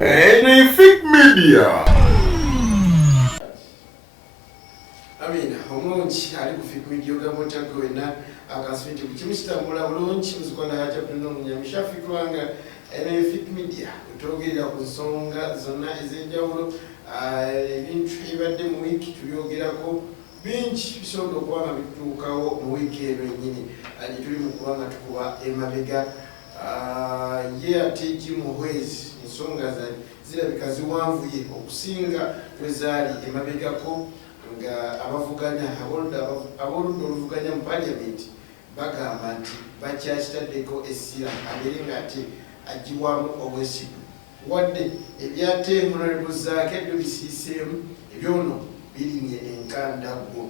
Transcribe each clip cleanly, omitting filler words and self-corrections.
NFIC Media. Amina, omunchi ali ku FIC Media ogamota kwena akaswiti kuchimistambula bulungi muzikona hacha kuno munyamisha fikwanga NFIC Media utogera ku nsonga zonna ez'enjawulo ebintu ebadde mu wiiki tulyogerako bingi bisobola okubanga bituukawo mu wiiki eno ennyini gye tuli mu kubanga tukuba emabega ye ate gimuhwezi ensonga zirabika ziwanvuye okusinga bwe zaali emabegako nga abavuganya aboludda oluvuganya mu paliamenti bagamba nti bakyakitaddeko essira abeere ng'ate agibwamu obwesigu wadde ebyate honorable zaake ebyo bisiiseemu ebyono birimye enkandaggo.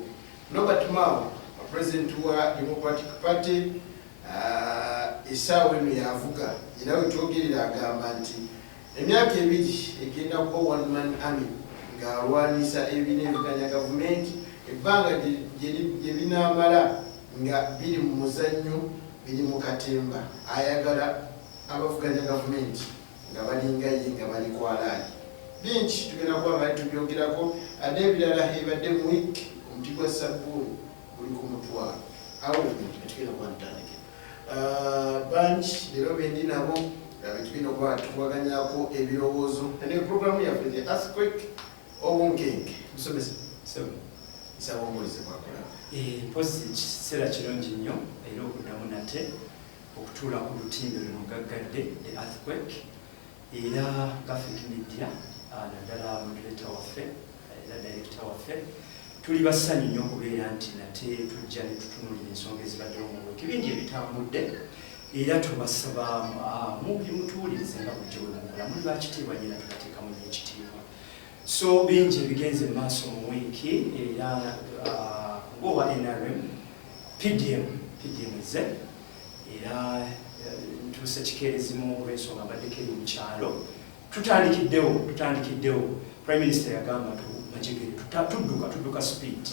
Nobert Mao president wa Democratic Party essaawa eno yavuga era wetwogerera agamba nti emyaka ebiri egenda kuba one man army ng'alwanisa ebinevuganya gavumenti ebbanga gye binaamala nga biri mu muzannyo biri mu katemba ayagala abavuganya gavumenti nga balinga ye nga bali kwalaali bingi tugenda kuba nga tubyogerako ate ebirala ebadde mu wiiki omuti gwa sabbuuni guli ku mutwalo awo tugenda kuba ntandike bangi leero bendi nabo tugenda okuba tukubaganyako ebirowoozo ne programu yaffe the earthquake obunkenke musomesa nsabongolize kwakola mpozi kiseera kirungi nnyo era okuddamu nate okutuula ku lutimbe luno gaggadde the earthquake era FIC Media naddala moderator waffe era director waffe tuli bassanyu nnyo okubeera nti nate tujja ne tutunuulira ensonga ezibaddewo mu wiiki bingi ebitambudde era tubasaba mutuwulirize nga bujja bwe mukola muli bakitiibwa nyina tubateekamu n'ekitiibwa so bingi ebigenze mu maaso mu wiiki era ng'owa NRM PDM ze era ntuuse kikeerezimu olw'ensonga mbaddeko eri mu kyalo tutandikiddewo prime minister yagamba majegere tudduka speed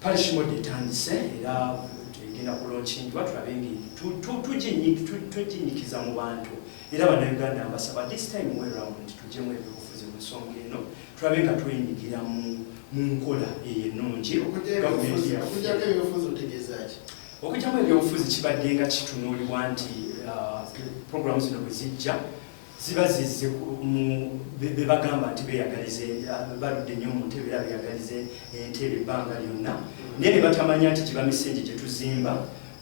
parish mode etandise era egenda kulonchingibwa tulabe tujinyikiza mu bantu era bannayuganda mbasaba this time way round tujjemu ebyobufuzi mu nsonga eno tulabe nga twenyingira mu nkola ennungi okujjamu ebyobufuzi kibadde nga kitunuulibwa nti programu zino bwe zijja ziba zizze bebagamba nti beyagalize baludde nnyo mu ntebe era beyagalize entebe ebbanga lyonna naye ne batamanya nti giba misingi gye tuzimba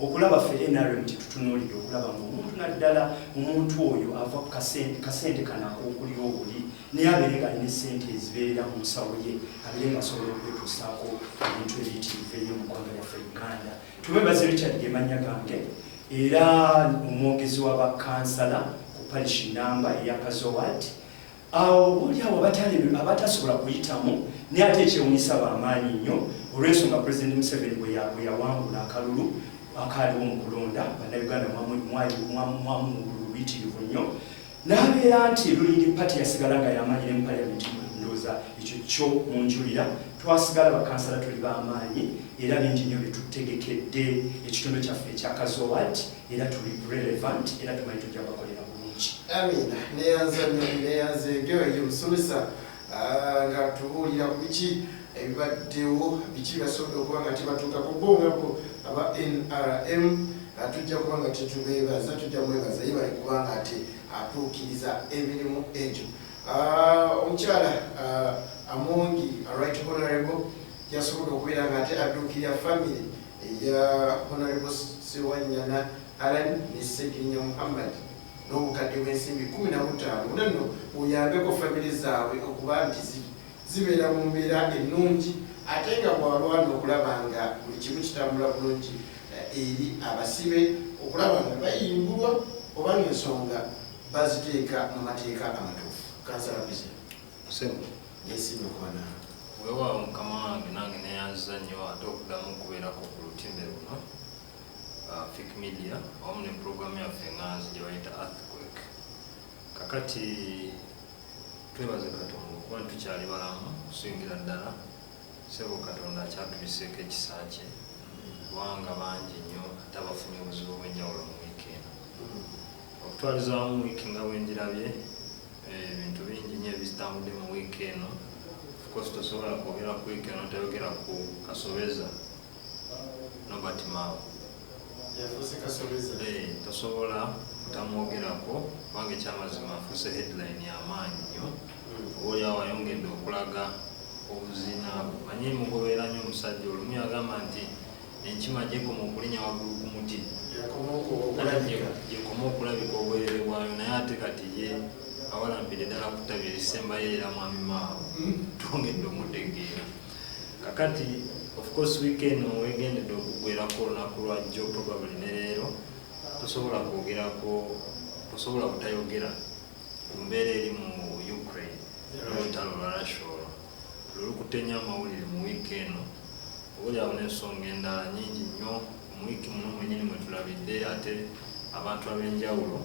okulaba ffe NRM nti tutunuulidde okulaba ngaomuntu naddala omuntu oyo ava ku kasente kanako okulira obuli naye abeere nga alina esente ezibeerera mu nsawo ye abeere nga asobola okwetuusaako ebintu ebiyitirivu eyo mu ggwanga lyaffe Uganda. Tumwebaze Richard Gemanya gange era omwogezi w'abakansala parish namba eyakazowat awo oliawo abatasobola kuyitamu naye ate ekyewunyisa bamaanyi nnyo olw'ensonga president Museveni bwe yawangula akalulu akaaliwo mu kulonda bannayuganda mwamuyitirivu nnyo n'abeera nti lulindi pati yasigala nga yamanyire mu paliamenti ndowooza ekyo kyo munjulira twasigala bakansala tuli b'amaanyi era bingi nnyo byetutegekedde ekitundu kyaffe ekyakazowat era tuli relevant era tumanyi tujja bakolera Amina, neyanze ng'eyo musomesa nga tubuulira ku biki ebibaddewo biki basobola okuba nga tebatuukako bongako aba NRM tujja kuba nga tetubeebaza tujja mwebaza ye bali kuba nga ate atuukiriza emirimu egyo. Omukyala Amongi right honorable yasobola okubeera nga ate adduukirira family eya honorable Sewanyana Alan ne Sekirinya Muhammad n'obukadde bw'ensimbi 15 nno buyambeko famire zaabwe okuba nti zibeera mu mbeera ennungi ate nga bwalwana okulaba nga buli kimu kitambula bulungi eri abasibe okulaba nga bayimbulwa oba ng'ensonga baziteeka mu mateeka amatuufu. Kansala President nesimba okubana weewaawo mukama wange nange neyanziza nnyo ate okuddamu okubeerako ku lutimbe luno FIC Media wamu ne programu yaffe enganzi gye bayita earthquake. Kakati twebaze Katonda okuba tukyali balamu okusingira ddala sebo Katonda akyatubiseeko ekisa kye kubanga bangi nnyo ate abafunye obuzibu obw'enjawulo mu wiiki eno. Okutwaliza wamu wiiki nga bwe ndirabye ebintu bingi nnyo ebizitambudde mu wiiki eno. Of course tosobola kwogera ku wiiki eno tayogera ku kasobeza Nobert Mao. Tosobola kutamwogerako kubanga ekyamazima afuuse headline y'amaanyi nnyo. Obaolyawo ayongedde okulaga obuzina. Manyi mugoberera nnyo omusajja olumu yagamba nti enkima gyekoma okulinnya waggulu ku muti gyekoma okulabika obwerere bwayo, naye ate kati ye awalampire ddala ku ttabi erisembayo era mwami Mao twongedde omutegeera. Kakati of course weekend wegendedde okuggwerako olunaku lwajjo probably ne leero tosobola kwogerako, tosobola butayogera ku mbeera eri mu Ukraine n'olutalo lwa Russia olwo lulukutenya amawulire mu wiiki eno. Oboolyawo n'ensonga endala nnyingi nnyo mu wiiki muno mwennyini mwe tulabidde ate abantu ab'enjawulo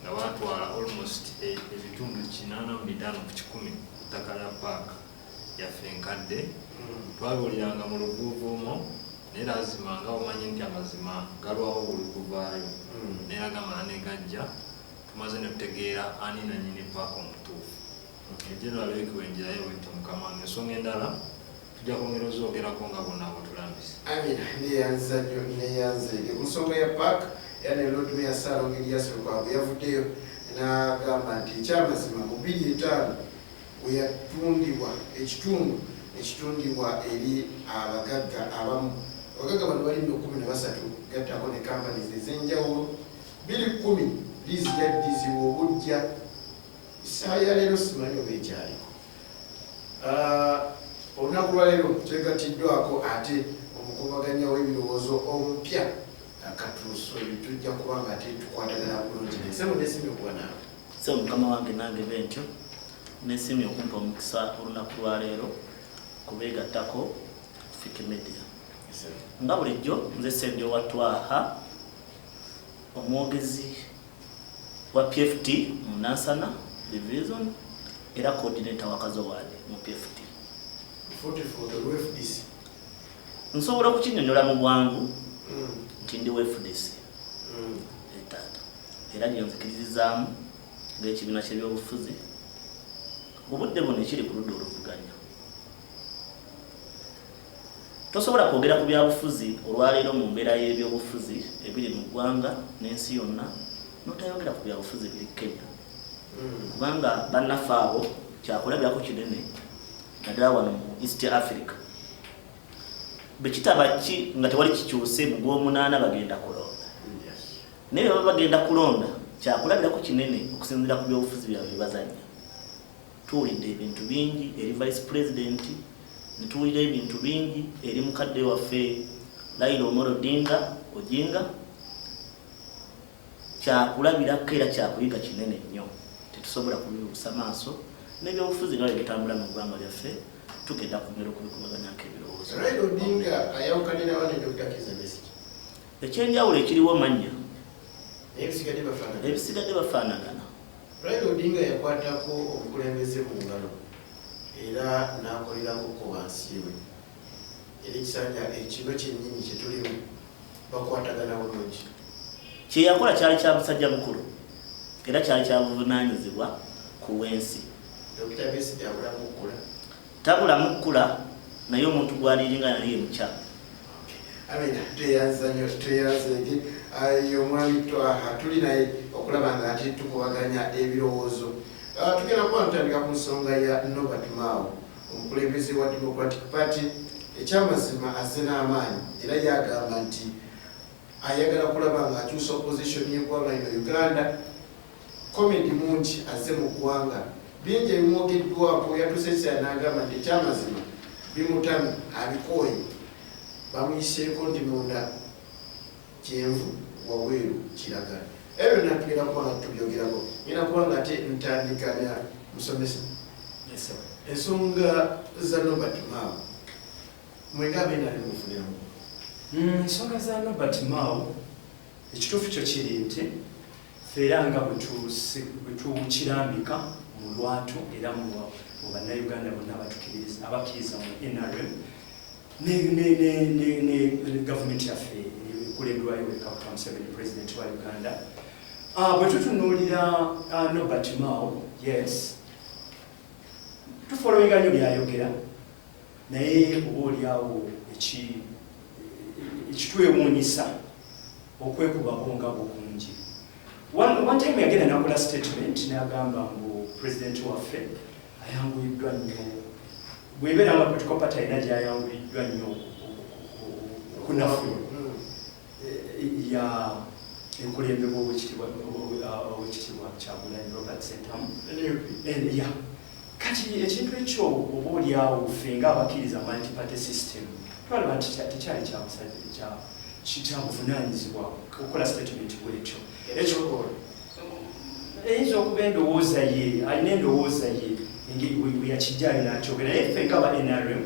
nga baatwala almost ebitundu 85 ku 100 ku ttaka lya paaka yaffe enkadde. Twabiwuliranga mu luvuuvuumo naye lazima nga omanyi nti amazima galwawo buli kuvaayo naye agamala ne gajja tumaze ne tutegeera ani nannyini paaka omutuufu. General week wenjirayo bwenti mukama wange ensonga endala tujja kwongera ozoogerako nga bonna bwetulambise. Amina neyanza nnyo neyanzeege ku nsonga ya paaka era ne Lord Mayor Ssaalongo Erias Lukwago yavuddeyo n'agamba nti ekyamazima mu 2005 we yatundibwa ekitundu ekitundibwa eri abagagga abamu. Abagagga bano bali 13 gattako ne companies ez'enjawulo 2010 liizi yaddizibwa obujja. Isaya leero simanyi oba ekyaliko. Olunaku lwa leero twegattiddwako ate omukubaganya w'ebirowoozo omupya akatuuso tujja kuba nga ate tukwatagana bulungi nesebo nesimye okuba naawe. So mukama wange nange bentyo nesimye okumpa omukisa olunaku lwa leero kubeegattako Fiki Media. Nga bulijjo nze Sendyo Watwaha omwogezi wa PFT mu Nansana Division era coordinator wa Kazowadi mu PFT. Nsobola okukinyonyola mu bwangu nti ndi FDC etata era gyenzikiririzaamu ng'ekibiina ky'ebyobufuzi obudde buno ekiri ku ludda oluvuganya. Tosobola kwogera ku byabufuzi olwaleero mu mbeera y'ebyobufuzi ebiri mu ggwanga n'ensi yonna n'otayogera ku byabufuzi biri Kenya kubanga bannaffe abo kyakulabirako kinene naddala wano mu East Africa. Bekitaba ki nga tewali kikyuse mu Gw'omunaana bagenda kulonda naye baba bagenda kulonda kyakulabirako kinene okusinziira ku byobufuzi byabwe bazannya. Tuwulidde ebintu bingi eri Vice President nituwulira ebintu bingi eri mukadde waffe Raila Amolo Odinga kyakulabirako era kyakuyiga kinene nnyo. Tetusobola kubibuusa maaso n'ebyobufuzi nga bitambula mu ggwanga lyaffe tugenda kumera okubikubaganyako ebirowoozo. Raila Odinga ayawukanira wane Dr. Kizza Besigye? Ekyenjawulo ekiriwo mannya ebisigadde bafaanagana. Raila Odinga yakwatako obukulembeze mu ngalo era n'akolerako wansi we era ekisanja ekigo kyennyini kyetulimu bakwatagana bulungi. Kye yakola kyali kya musajja mukulu era kyali kya buvunaanyizibwa ku w'ensi. Dr. Besigye abulamu okula tabulamu kkula naye omuntu gwaliringa naye mukyala. Amina tweyanza nnyo tweyanzeege omwami Twaha tuli naye okulaba nga ate tukubaganya ebirowoozo. Tugenda kuba ntandika ku nsonga ya Nobert Mao omukulembeze wa Democratic Party. Ekyamazima azze n'amaanyi era yagamba nti ayagala kulaba nga akyusa opposition y'eggwanga lino Uganda. Komedi mungi azze mu ggwanga bingi ebimwogeddwako yatusesera n'agamba nti ekyamazima bimutami abikooye bamuyiseeko ndi munda kyenvu wabweru kiragala. Ebyo natugenda kuba nga tubyogerako ngenda kuba nga ate ntandikanya musomesa ensonga za Nobert Mao mwenga beena limufuniramu. Ensonga za Nobert Mao ekituufu kyo kiri nti feera nga bwetukirambika mu lwatu era mu bannayuganda bonna abakkiriza mu NRM ne gavumenti yaffe ekulemberwayo Museveni pulezidenti wa Uganda bwe tutunuulira Nobert Mao, yes, tufolowinga nnyo byayogera, naye oba oliawo ekitwewuunyisa okwekubako nga bukungi. One time yagenda nakola statement n'agamba ngu president waffe ayanguyiddwa nnyo, bw'ebeera nga political party alina gy'ayanguyiddwa nnyo okunafu ya enkulembwe bw'obwekitibwa Kyagulanyi Robert Sentamu. Kati ekintu ekyo oba oliawo ffe ng'abakkiriza multi-party system twalaba nti tekyali kyabuvunaanyizibwa okukola statement bwekyo. Ekyo eyinza okuba endowooza ye, alina endowooza ye bwe yakijjayo n'akyogera, naye ffe ng'aba NRM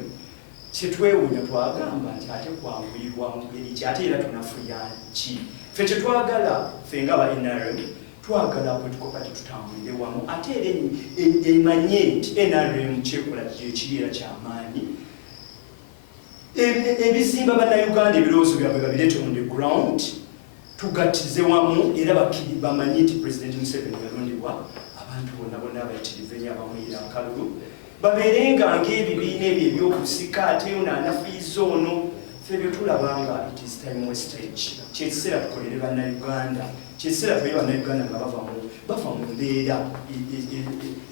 kyetwewuunya twagamba nti ate kwanguyirwa mu ngeri ki, ate era tunafuya ki? Ffe kyetwagala ffe ng'aba NRM twagala political party tutambulire wamu, ate era emanye nti NRM kyekola ekiri era kyamaanyi, ebizimba bannayuganda ebirowoozo byabwe babireete on the ground, tugattize wamu era bamanyi nti President Museveni yalondebwa abantu bonna abayitirivu ennyo abamuyira akalulu, babeerenga ng'ebibiina ebyo ebyokusika ate yo n'anafuyiza ono. Ffe byo tulaba nga it is time wastage. Kyekiseera tukolere bannayuganda, kyekiseera tukolere bannayuganda nga bava mu mbeera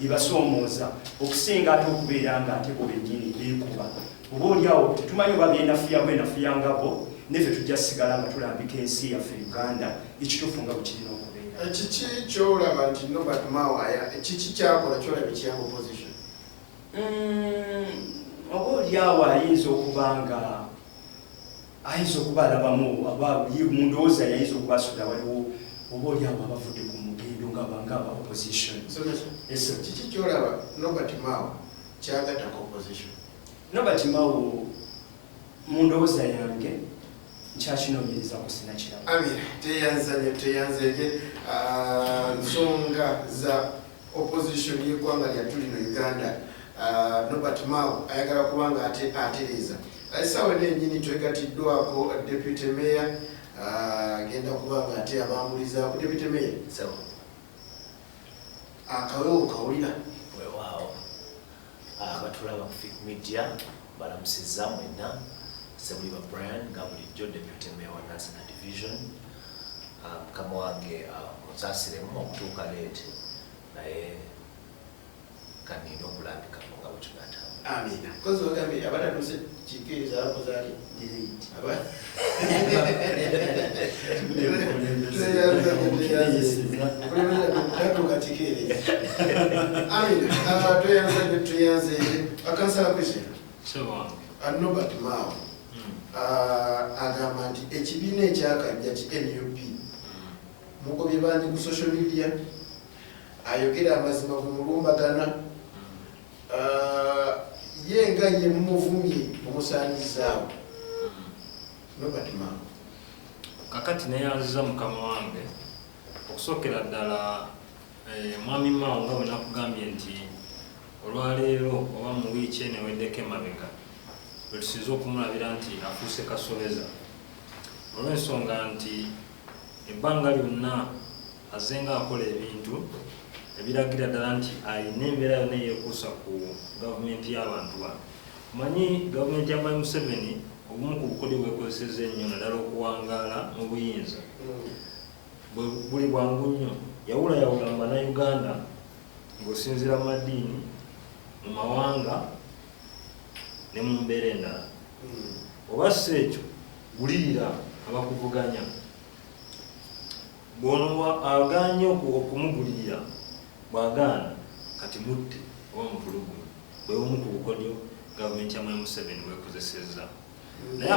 ebasoomooza okusinga ate okubeera nga ate bo bennyini beekuba. Oba oliawo tetumanyi oba bwenafuyangabo, neffe tujja sigala nga tulambika ensi yaffe Uganda, ekituufu nga bwe kirina okubeera. Kiki kyolaba nti Nobert Mao kiki kyakola kyolaba ekiyamba opposition? Oba oliawo ayinza okuba alabamu mu ndowooza yayinza okuba asula waliwo oba oliawo abavudde ku mugendo ng'aba opposition. Kiki kyolaba Nobert Mao kyagattako opposition? Nobert Mao mu ndowooza yange nkyakinoonyereza ku sinakiraba. Amina, teyanzenye nsonga za opposition y'eggwanga lyattu lino Uganda. Nobert Mao ayagala kubanga atereeza. Essaawa nennyini twegattiddwako Deputy Mayor agenda kubanga ate abambulizaako. Deputy Mayor, akawewo kawulira? Weewaawo abatulaba ku Fake Media balamusizza mwenna, Ssebuliba Brian nga bulijjo Deputy Mayor wa Nansana Division. Mukama wange musaasiremu okutuuka leeti, naye kanina okulambikamu nga bwe tunatambula. Amina. Kozi ogambye abatatuuse kikeeza abakozaali delete. Tatuuka kikeereza. Amina. Tweyanze akansala kwesera. Nobert Mao agamba nti ekibiina ekyakajja ki NUP mugobye bangi ku social media, ayogera amazima ku mulumbagana, ye nga ye mumuvumye mumusaanyizaawo. Nobert Mao kakati neyanziza mukama wange okusookera ddala mwami Mao nga bwe nakugambye nti olwaleero oba mu wiiki eno eweddeko emabega bwe tusinza okumulabira nti afuuse kasobeza, olw'ensonga nti ebbanga lyonna azenga akola ebintu ebiragira ddala nti alina embeera yonna eyeekuusa ku gavumenti y'abantu bano. Omanyi gavumenti ya Mwami Museveni obumu ku bukodyo bwekozesezza ennyo naddala okuwangaala mu buyinza buli bwangu nnyo, yawulayawula mu bannayuganda ng'osinziira mu maddiini, mu mawanga ne mu mbeera endala. Oba si ekyo wulirira abakuvuganya, bw'ono aganye okumugulirira bw'agaana kati mutte oba mutulugunya, bwe bumu ku bukodyo gavumenti ya Mwami Museveni bwekozesezza. Naye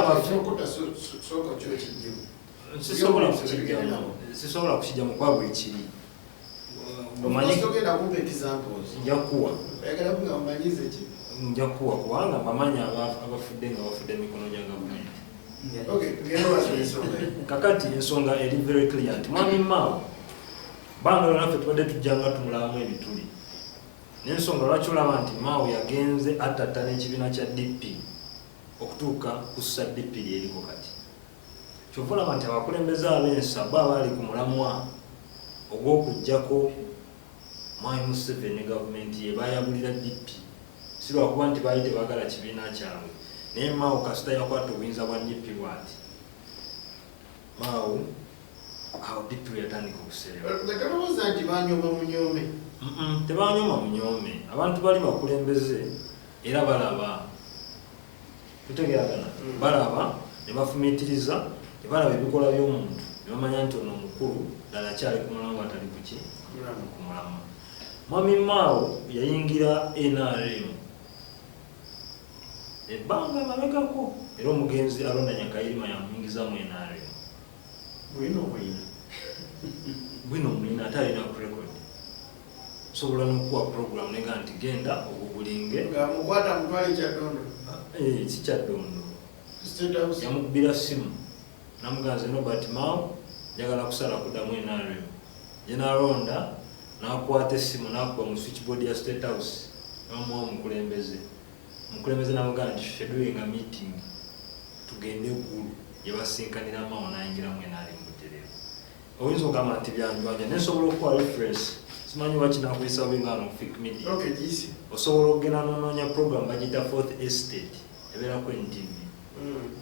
sisobola kukijjamu kwa bwe kiri. Nja kuwa kubanga bamanyi abafudde nga bafudde emikono gya gavumenti. Kakati ensonga eri very clear nti Mwami Mao banga naffe tubadde tujjanga tumulabamu ebituli, n'ensonga lwaki olaba nti Mao yagenze atatta n'ekibiina kya DP okutuuka kussa DP lyeriko kati. Kyova olaba nti abakulembeze ab'ensa bo abaali ku mulamwa ogw'okuggyako Mwai Museveni gavumenti ye bayabulira DP si lwakuba nti baali tebaagala kibiina kyabwe naye Mao kasita yakwata obuyinza bwa DP bw'ati Mao awo DP yatandika okusereba tebalowooza nti banyooma munyome tebanyooma munyome abantu bali bakulembeze era balaba tutegeeragana balaba ne bafumiitiriza ne balaba ebikola by'omuntu ne bamanya nti ono omukulu ddala kyali ku mulamu atali kuki ku mulamu. Mwami Mao yayingira NRM ebbanga mabegako era omugenzi alonda Nyakayirima yamuyingiza mu NRM. Bwiino omulina ate alina ku record sobola n'okuwa program nega nti genda ogugulinge mukwata mutwale kyaddondo si kyaddondo yamukubira simu namuganze Nobert Mao njagala kusala kuddamu NRM yenalonda nakwata essimu nakuba mu switchboard ya State House namuwa omukulembeze namugamba nti scheduling a meeting tugende eggulu yebasinkanira Mao nayingira mu NRM butereevu. Oyinza okugamba nti byanjwanja naye nsobola okuwa reference simanyi wakinakuyisa bwengano mu Fake Media osobola okugenda n'onoonya program bagiyita Fourth Estate ebeerako NTV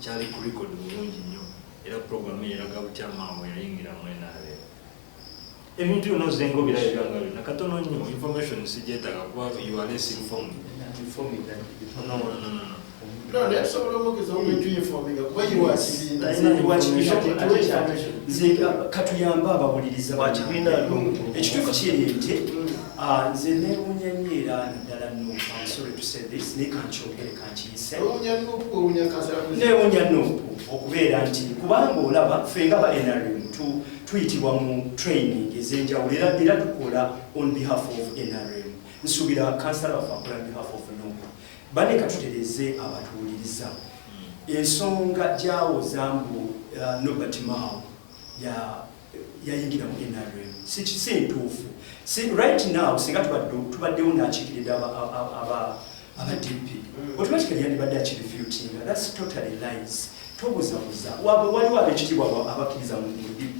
kyali ku record bulungi nnyo era program eraga butya Mao yayingira mu NRM. Ebintu byonna ozenga obirayo byanga byonna katono nnyo information sigyetaaga kuba you are less informed. katuyamba abawuliriza ekituufu kireete nze neewunya nnyo era naddala nuupu I'm sorry to say this naye kankyogere kankiyise neewunya nuupu okubeera nti kubanga olaba ffe nga ba NRM tuyitibwa mu training ez'enjawulo era tukola on behalf of NRM nsuubira kansala waffe akola on behalf of nuupu bane katutereze abatuwuliriza ensonga gyawozambu Nobert Mao yayingira mu NRM si ntuufu. Right now singa tubaddewo n'akiikiridde aba DP automatically yandibadde akirifutinga. That's totally lies. Tobuzabuza waliwo ab'ekitiibwa abakkiriza mu DP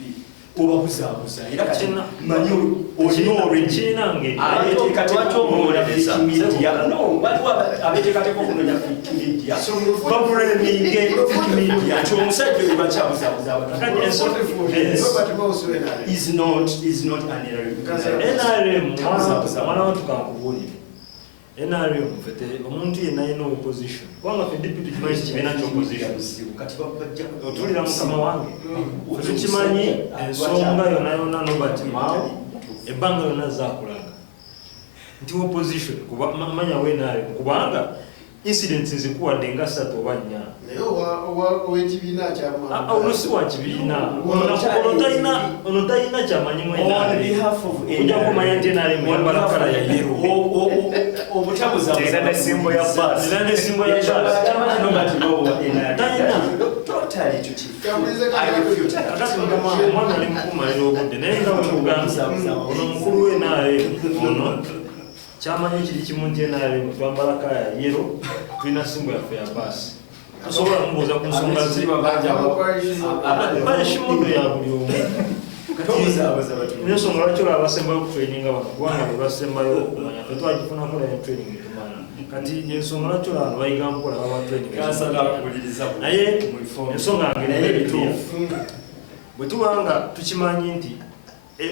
obabuzaabuza era kati manyi olina olwenkinange abeteekateeka okunoonya Wikimedia babuleminge Wikimedia nti omusajja oyo bakyabuzaabuza is not an NRM mwana watukankubuulire NRM fete omuntu yenna yena opposition kubanga ffe deputy tukimanyi kibiina ky'opposition otulira mukama wange tukimanyi ensonga yonna yonna Nobert Mao ebbanga yonna zakulaga nti opposition manya we NRM kubanga incidents nzikuwadde nga 3 oba 4 ono si wa kibiina ono talina kyamanyi mu ojja kumanya nti NRM yambala kala ya yero obutabuzabuza nesimbo ya bus omwana ali mukumalira obudde naye nga wemuganza ono mukulu we NRM ono kyamanyi kiri kimu nti NRM twambala kala ya yero tulina simbo yaffe ya basi osobola kumubuuza ku nsonga baleshimundo ya buli omu nensonga lwaki olaba basembayo okutraininga bano kubanga bebasembayo okumanya fe twagifunako naye training etumala kati ensonga lwaki olaba bayiga mpola babatraininnaye ensonga ngeri ebituufu bwe tubanga tukimanyi nti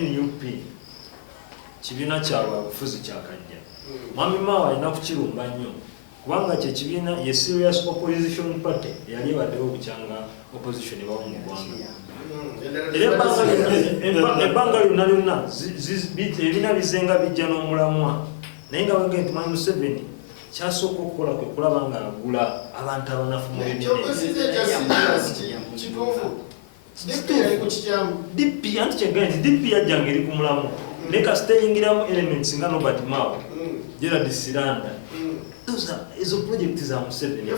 NUP kibiina kyabwe bufuzi kyakajja Mwami Mao alina kukirumba nnyo kubanga kyekibiina ye serious opposition party yali ebaddewo bukyanga opposition ebawo mu ggwanga era ebbanga lyonna ebibiina bizenga bijja n'omulamwa naye nga wege nti Mwami Museveni kyasooka okukola kwe kulaba nga agula abantu abanafu mu DP anti kyegaye nti DP yajjanga eri ku mulamwa naye kasita eyingiramu elements nga Nobert Mao Gerald Siranda ezo project za Museveni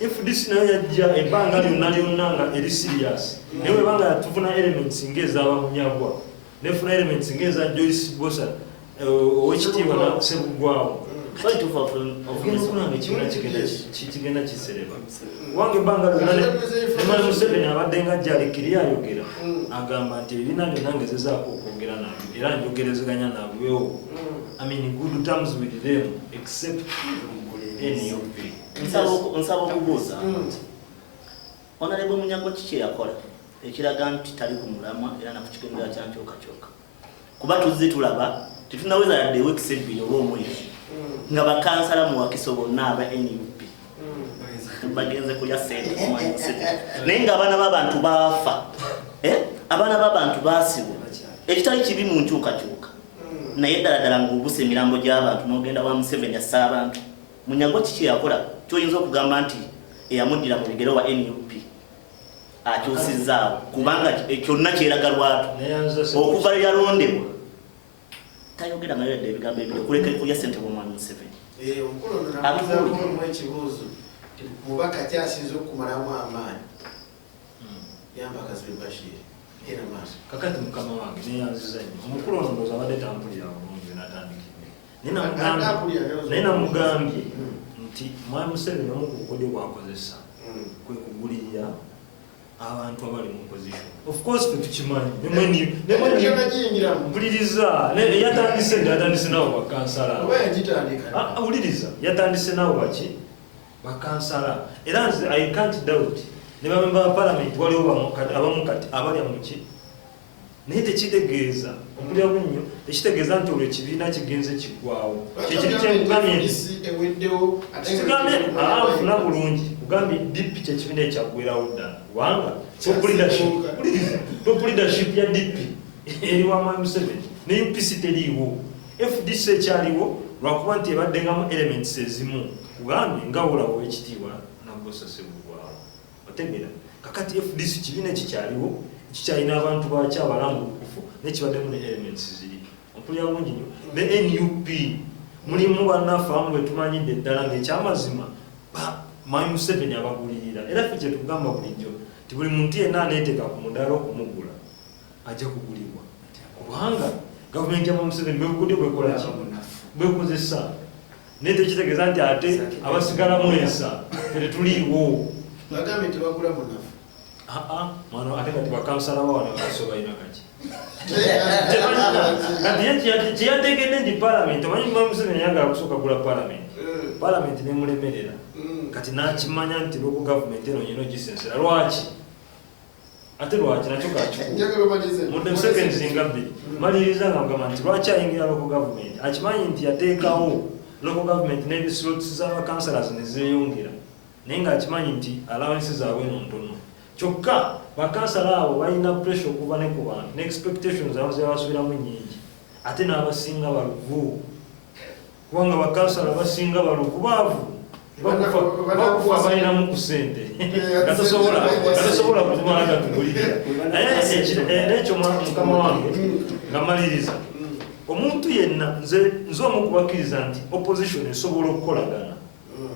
FDC nayo yajja ebbanga lyonna nga eri serious naye banga tufuna elements ng'ezaba Munyagwa nefuna elements ng'eza Joyce Bosa owekitiibwa Ssebugwawo Fight of ogenda okulanga ekibiina kigenda kisereba wange ebbanga lyonna ne Museveni abadde nga ajjalikiri ayogera agamba nti ebibiina byonna ngezezaako okwogera nabyo era njogerezeganya nabyo I mean good terms with them except NUP. Nsaba okubuuza Honorable Munyago kiki yakola ekiraga nti tali ku mulamwa era nakukigendera kyankyokakyoka kuba tuzze tulaba tetunaweza yadde weeks ebbiri oba omwezi nga bakansala mu wakiso bonna aba NUP bagenze kulya ssente naye nga abaana b'abantu baafa abaana b'abantu baasibwa ekitali kibi mu nkyukakyuka naye ddala ng'obusa emirambo gy'abantu n'ogenda wa Museveni assa abantu Munyago kiki yakola kyoyinza okugamba nti eyamuddira mu bigere wa NUP akyusizaawo kubanga kyonna kyeraga lwatu okuva yalondebwa tayogera nayo yadde ebigambo ebiri okuleka kulya ssente bw'omwami Museveni ekibuuzo mubaka kyasinza okumalamu amaanyi yamba Kasirye Bashir era maaso kakati mukama wange neyanziza nnyo omukulu ono ndowooza abadde tampulira bulungi natandikidde naye namugambye nti mwami Museveni omu ku bukodyo bwakozesa kwe kugulirira abantu abali mu position of course tukimanyi mpuliriza yatandise nawo bakansala awuliriza yatandise nawo baki bakansala era nze I can't doubt ne bamemba ba parliament waliwo abamu kati abalya muki naye tekitegeeza okulya bunnyo tekitegeeza nti olwo ekibiina kigenze kiggwawo kyekiri kyekugambye funa bulungi kugambye DP kyekibiina ekyaggwerawo ddala kubanga top leadership ya DP eri wa mwami Museveni ne UPC teriiwo FDC ekyaliwo lwakuba nti ebaddengamu elements ezimu kugambye nga wolawo ekitiibwa nabbosa Ssebugwawo otegera kakati FDC kibiina ekikyaliwo kikyalina abantu bakyo abalambukufu nekibaddemu ne elements ziri ompulira bungi nnyo ne NUP mulimu bannaffe abamu bwe tumanyidde ddala ng'ekyamazima mwami Museveni abagulirira era ffe kyetugamba bulijjo nti buli muntu yenna aneeteeka ku mudaala okumugula ajja kugulibwa kubanga gavumenti ya Museveni bwebukodyo bwekolaki bwekozesa naye tekitegeeza nti ate abasigalamu ensa tetuliiwo bagambye tebagula munafu mwana ate kati bakansala bawana baso balina kaki kati kyeyategedde nti parliament omanyi mwami Museveni yagala kusooka gula parliament nemulemerera kati nakimanya nti lwoko gavumenti eno nyina ogisensera lwaki ate lwaki nakyo kakikudde seconds nga bbiri maliriza nga mugamba nti lwaki ayingira lwoko gavumenti akimanyi nti yateekawo lwoko gavumenti n'ebislots z'abakansalazi ne zeeyongera naye ng'akimanyi nti allowances zaabwe ntono kyokka bakansala abo balina pressure okuva ne ku bantu ne expectations abo zebasubiramu nyingi ate n'abasinga baluvu kubanga bakansala basinga baluvu baavu bakufa balinamu ku ssente gatasobola kutumala gatugulirira nekyo mukama wange nga maliriza omuntu yenna nze omu kubakkiriza nti opposition esobola okukolagana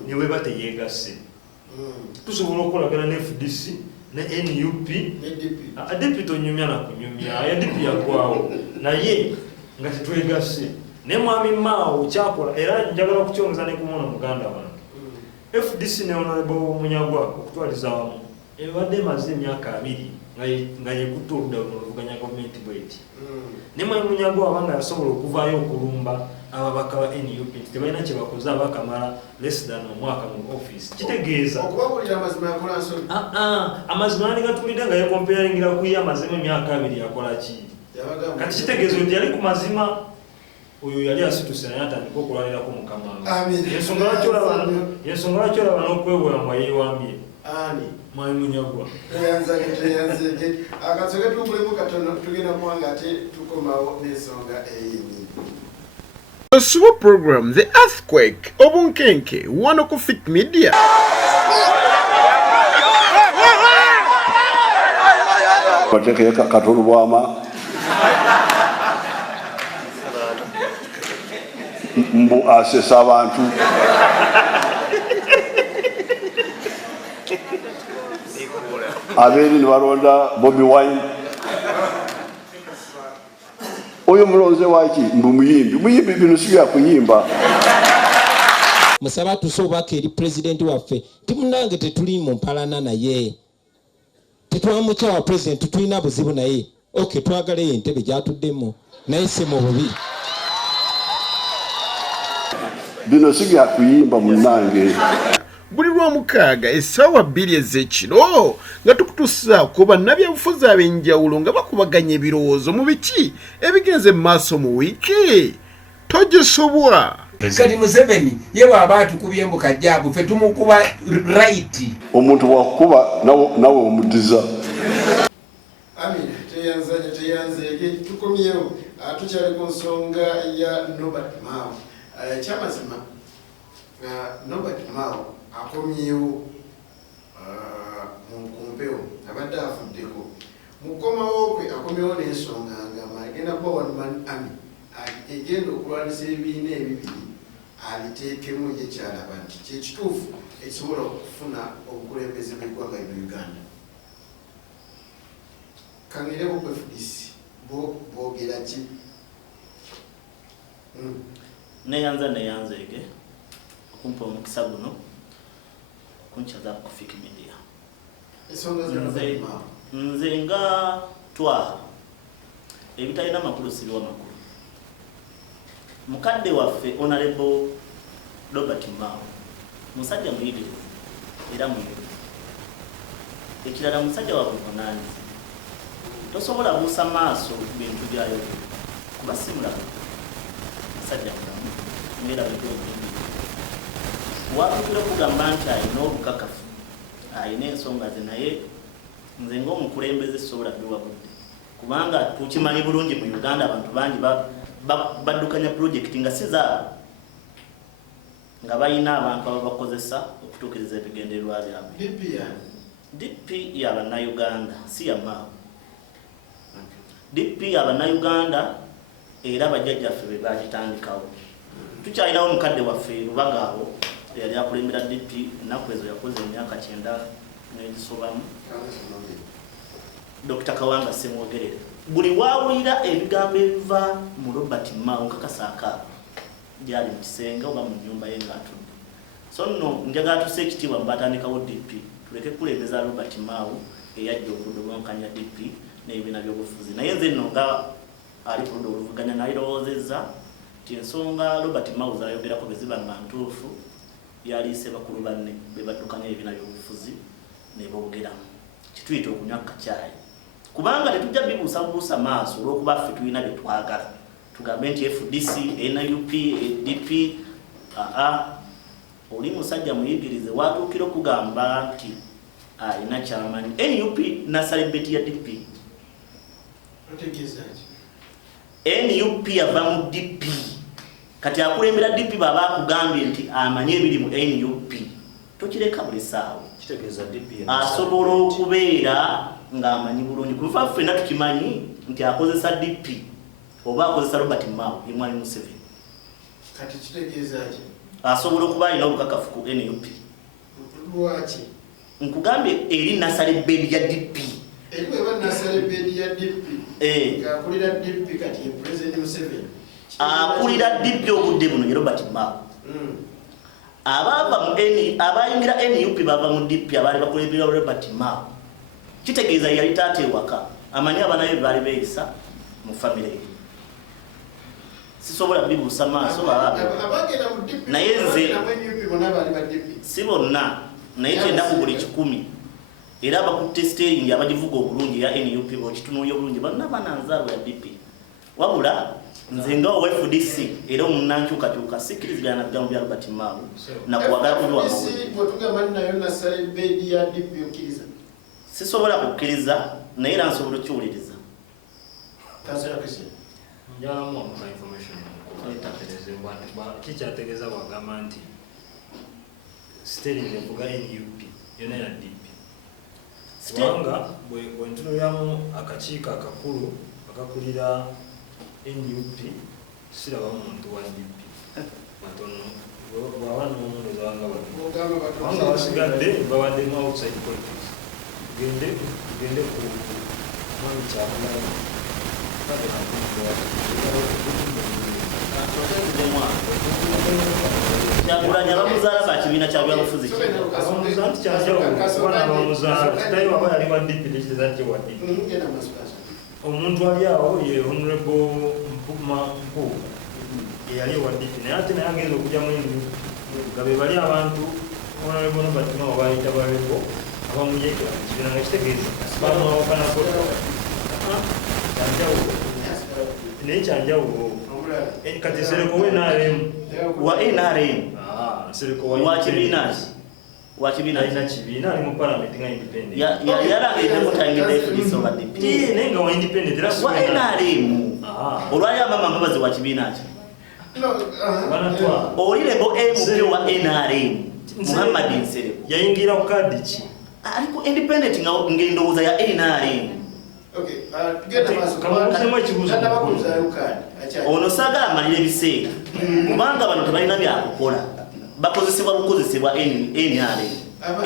neweba teyeegasse tusobola okukolagana ne FDC ne NUP DP tonyumya nakunyumya ya DP yagwawo naye nga tetwegasse ne mwami Mao kyakola era njagala okukyongeza ne kumona muganda wange FDC ne Honorable Munyagwa okutwaliza wamu ebadde maze emyaka 2 nga yekutta oludda oluvuganya gavumenti bweti ne mwami Munyagwa abanga yasobola okuvaayo okulumba ababaka ba NUP tebalina kye bakoze abakamala less than omwaka mu office kitegeeza okubagulira amazima yakola nsonyi amazima ani gatulidde nga yekomparingira ku ye amazima emyaka 2 yakola ki kati kitegeeza nti yali ku mazima oyo yali asituse naye atandika okulwanirako mukama yensonga lwaki olaba n'okwewamba yeewambye mwami Munyagwa teyanzege akatsoke tugulemu katono tugenda kuwanga ate tukomawo n'ensonga eyini The super program The Earthquake Obunkenke wano ku Fit Media. Pateke katulu bwama mbu asesa abantu aberi ni baronda Bobi Wine oyo mulonze waki mbu muyimbi bino si bya kuyimba. Musaba tusobaka eri president waffe timunange tetuli mu mpalana naye tetwamukyawa president tulina buzibu naye okay twagala entebe gyatuddemu naye si mu bubi. Bino si bya kuyimba munange. Buli lw'omukaaga essaawa 2 ez'ekiro nga tukutuusa ku bannabyabufuzi ab'enjawulo nga bakubaganya ebirowoozo mu biki ebigenze mu maaso mu wiiki togisobwa. Kati Museveni ye bw'aba atukubye embuka jaabu ffe tumukuba right. Omuntu bwakukuba nawe omuddiza. Amina teyanzege tukomyewo tukyali ku nsonga ya Nobert Mao. Kyamazima Nobert Mao akomyewo mu mpewo abadde afuddeko mukomawo kwe akomyewo n'ensonga ngamba agenda kuba one man army egenda okulwanisa ebibiina ebibiri aliteekemu ye kyalaba nti kyekituufu ekisobola okufuna obukulembeze bw'eggwanga lino Uganda. Kangireko ku FDC boogera ki? neyanzege okumpa omukisa guno kunchaza ku Fik Media. Nze nga twaha ebitalina makulu siriwa makulu. Mukadde waffe Honorable Nobert Mao musajja muyigirivu era muyigirivu. Ekirala musajja wa buvunaanyizibwa. Tosobola buusa maaso bintu byayo kuba simulaba musajja mulamu ngera bigombi. Watukira okugamba nti alina obukakafu alina ensonga ze naye nze ng'omukulembeze sobola biwabudde kubanga tukimanyi bulungi mu Uganda abantu bangi baddukanya pulojekiti nga si zaabo nga balina abantu ababakozesa okutuukiriza ebigendererwa byabwe. DP y'Abannayuganda si ya Mao. DP y'Abannayuganda era bajjajjaffe be bagitandikawo. Tukyalinawo omukadde waffe Lubagaawo yali akulembera DP ennaku ezo yakoze emyaka 9 n'egisobamu. Dr. Kawanga Semwogerere buli waawulira ebigambo ebiva mu Nobert Mao nkakasa akaaba gyali mu kisenge oba mu nnyumba ye ng'atudde. So nno njagala tuse ekitiibwa mubatandikawo DP tuleke kulembeza Nobert Mao eyajja okudobonkanya DP n'ebibiina by'obufuzi naye nze nno nga ali ku ludda oluvuganya nayirowoozezza nti ensonga Nobert Mao z'ayogerako bwe ziba nga ntuufu yaliise bakulu banne be baddukanya ebibiina by'obufuzi ne boogeramu kituyita okunywa kacaayi kubanga tetujja bibuusabuusa maaso olw'okuba ffe tulina bye twagala tugambe nti FDC NUP DP oli musajja muyigirize watuukira okugamba nti alina kyamanyi NUP nasalebeti ya DP. NUP yava mu DP kati akulembera DP baba akugambye nti amanyi ebiri mu NUP tokireka buli ssaawa asobola okubeera ng'amanyi bulungi kuva ffenna tukimanyi nti akozesa DP oba akozesa Nobert Mao ye mwami Museveni. Kati kitegeeza ki? Asobola okuba alina obukakafu ku NUP. Lwaki? Nkugambye eri nasale bedi ya DP. Eri eba nasale bedi ya DP. Akulira DP kati ye President Museveni. Akulira DP obudde buno ye Nobert Mao. Abava mu abayingira NUP bava mu DP abali bakulembera Nobert Mao. Kitegeeza yali taata ewaka amanyi abanaye baali beeyisa mu famire ye. Sisobola bibuusa maaso naye nze si bonna naye kyennaku buli 10 era abakutte steering abagivuga obulungi ya NUP bwekitunuulya obulungi bonna bananzaarwa ya DP wabula nze nga owa FDC era omunnankyukakyuka sikkirizigana na bigambo bya Nobert Mao nakuwagala kulwa sisobola kukkiriza naye era nsobola okukiwuliriza. Njalamu information kikyategeeza bwagamba nti steering evuga NUP yona ya DP kubanga bwe ntunuliramu akakiiko akakulu akakulira NUP sirabamu muntu wa DP matono bwaba n'omunoza wanga basigadde bawaddemu outside politics gende ku mwami kyabulamu kade nakuaa Kyagulanyi abamuzaala ba kibiina kya byabufuzi omuntu ali awo ye honorable Mpu yali ewa DP naye ate naye agenda okujja mu nga be bali abantu honorable Nobert Mao bayita baleko abamuyekera mu kibiina nga kitegeeza bamwawakanako kyanjawulo naye kyanjawulo kati Sereko we NRM wa NRM Sereko wa kibiina alina kibiina ali mu parliament nga independent yalangidde mutangidde FDC oba DP naye nga wa independent era wa NRM olwali amama mbabazi wa kibiina ki olireko MP wa NRM Muhammad Nsereko yayingira ku kadi ki aliko independent ng'endowooza ya NRM. Ono saagala amalira ebiseera kubanga bano tebalina byakukola bakozesebwa bukozesebwa NRM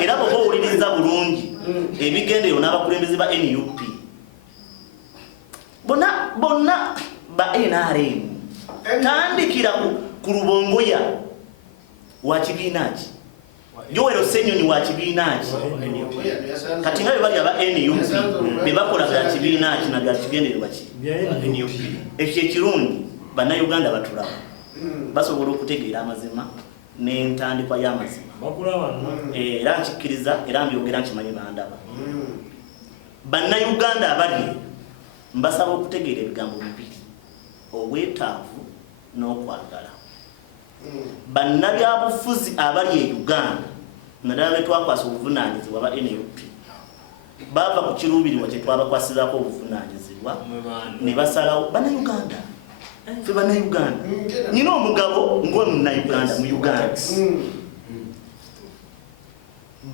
era bw'oba owuliriza bulungi ebigendeyo n'abakulembeze ba NUP bonna ba NRM tandikira ku Lubongoya wa kibiina ki Joel Senyonyi wa kibiina ki kati nga bali aba NUP bebakola bya kibiina ki na bya kigendererwa ki NUP ekyo ekirungi bannayuganda batulaba basobola okutegeera amazima n'entandikwa y'amazima era nkikkiriza era mbyogera nkimanyi bandaba bannayuganda abali mbasaba okutegeera ebigambo bibiri obwetaavu n'okwagala bannabyabufuzi abali e Uganda naddala betwakwasa obuvunaanyizibwa ba NUP bava ku kiruubirirwa kye twabakwasizako obuvunaanyizibwa ne basalawo bannayuganda ffe bannayuganda nina omugabo ng'omunnayuganda mu Uganda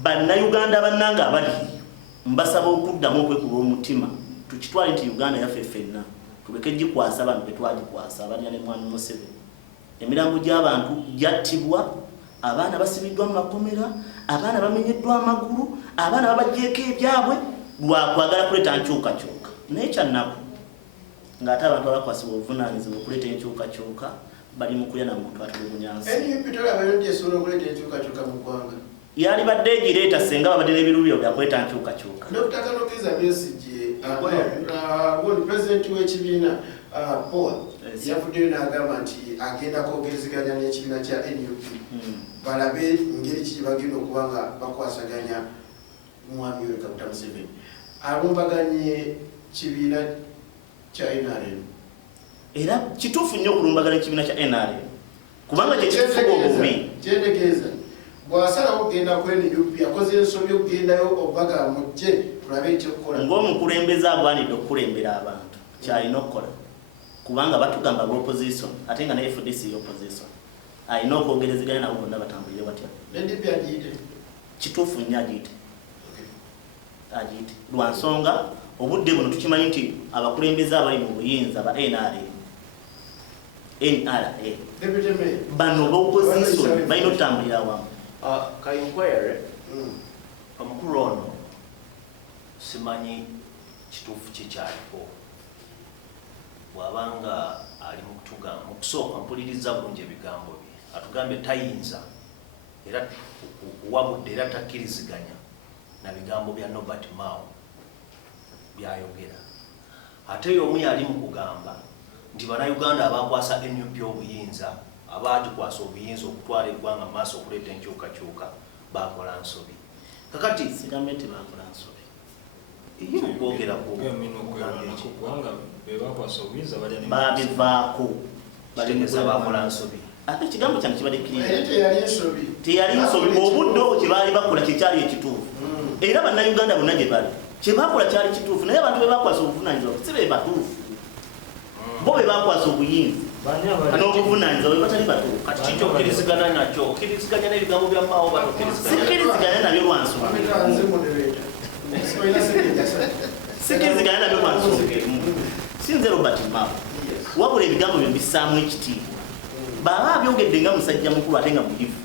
bannayuganda bannanga abali mbasaba okuddamu okwekuba omutima tukitwale nti Uganda yaffe ffenna tuleke gikwasa bano betwagikwasa abalya ne mwami Museveni emirambo gy'abantu gyattibwa abaana basibiddwa mu makomera abaana bamenyeddwa amagulu abaana babajjeeko ebyabwe lwakwagala kuleeta nkyukakyuka naye kyannaku ng'ate abantu abakwasibwa obuvunaanyizibwa okuleeta enkyukakyuka bali mu kulya namuntu atulugunyansi yali badde egireeta senga babadde n'ebiruubiro byakuleeta nkyukakyuka pulezidenti w'ekibiina POA yavuddeyo n'agamba nti agenda kwogerezeganya n'ekibiina kya NUP balabe engeri ki bagenda okuba nga bakwasaganya mwami we Kaguta Museveni alumbaganye kibiina kya NRM era kituufu nnyo okulumbagana ekibiina kya NRM kubanga kyekitufuga obubi kyentegeeza bw'asalawo okugenda ku NUP akoze ensobi okugendayo obaga mujje tulabe ekyokukola ng'omukulembeze agwanidde okukulembera abantu kyalina okukola kubanga batugamba opposition ate nga ne FDC opposition alina okwogerezeganya nabo bonna batambulire batya kituufu nnyo agiyite lwa nsonga obudde buno tukimanyi nti abakulembeze abali mu buyinza ba NRA bano b'opposition balina okutambulira wamu kayinkwere omukulu ono simanyi kituufu kikyaliko bw'abanga ali mu kutugamba mu kusooka mpuliriza bulungi ebigambo bye atugambye tayinza era wabudde era takkiriziganya na bigambo bya Nobert Mao byayogera ate y'omu yali mu kugamba nti bannayuganda abakwasa NUP obuyinza abagikwasa obuyinza okutwala eggwanga mu maaso okuleeta enkyukakyuka bakola nsobi kakati sigambe nti bakola nsobi iyo okwogeraku babivaako bategeza bakola nsobi ate ekigambo kyange kibadde teyali nsobi obudde obwo kyebaali bakola kyekyali ekituufu era bannayuganda bonna gye bali kyebakola kyali kituufu naye abantu bebakwasa obuvunanyizibwa si be batuufu bo bebakwasa obuyinza n'obuvunanyizibwa bwe batali batuufu kati kiki okkirizigana nakyo okkiriziganya n'ebigambo bya Mao sikkiriziganya nabyo lwansonga sikkiriziganya nabyo lwansonga emu sinze Robert Mao wabula ebigambo byo mbissaamu ekitiibwa baba abyogedde nga musajja mukulu ate nga muyivu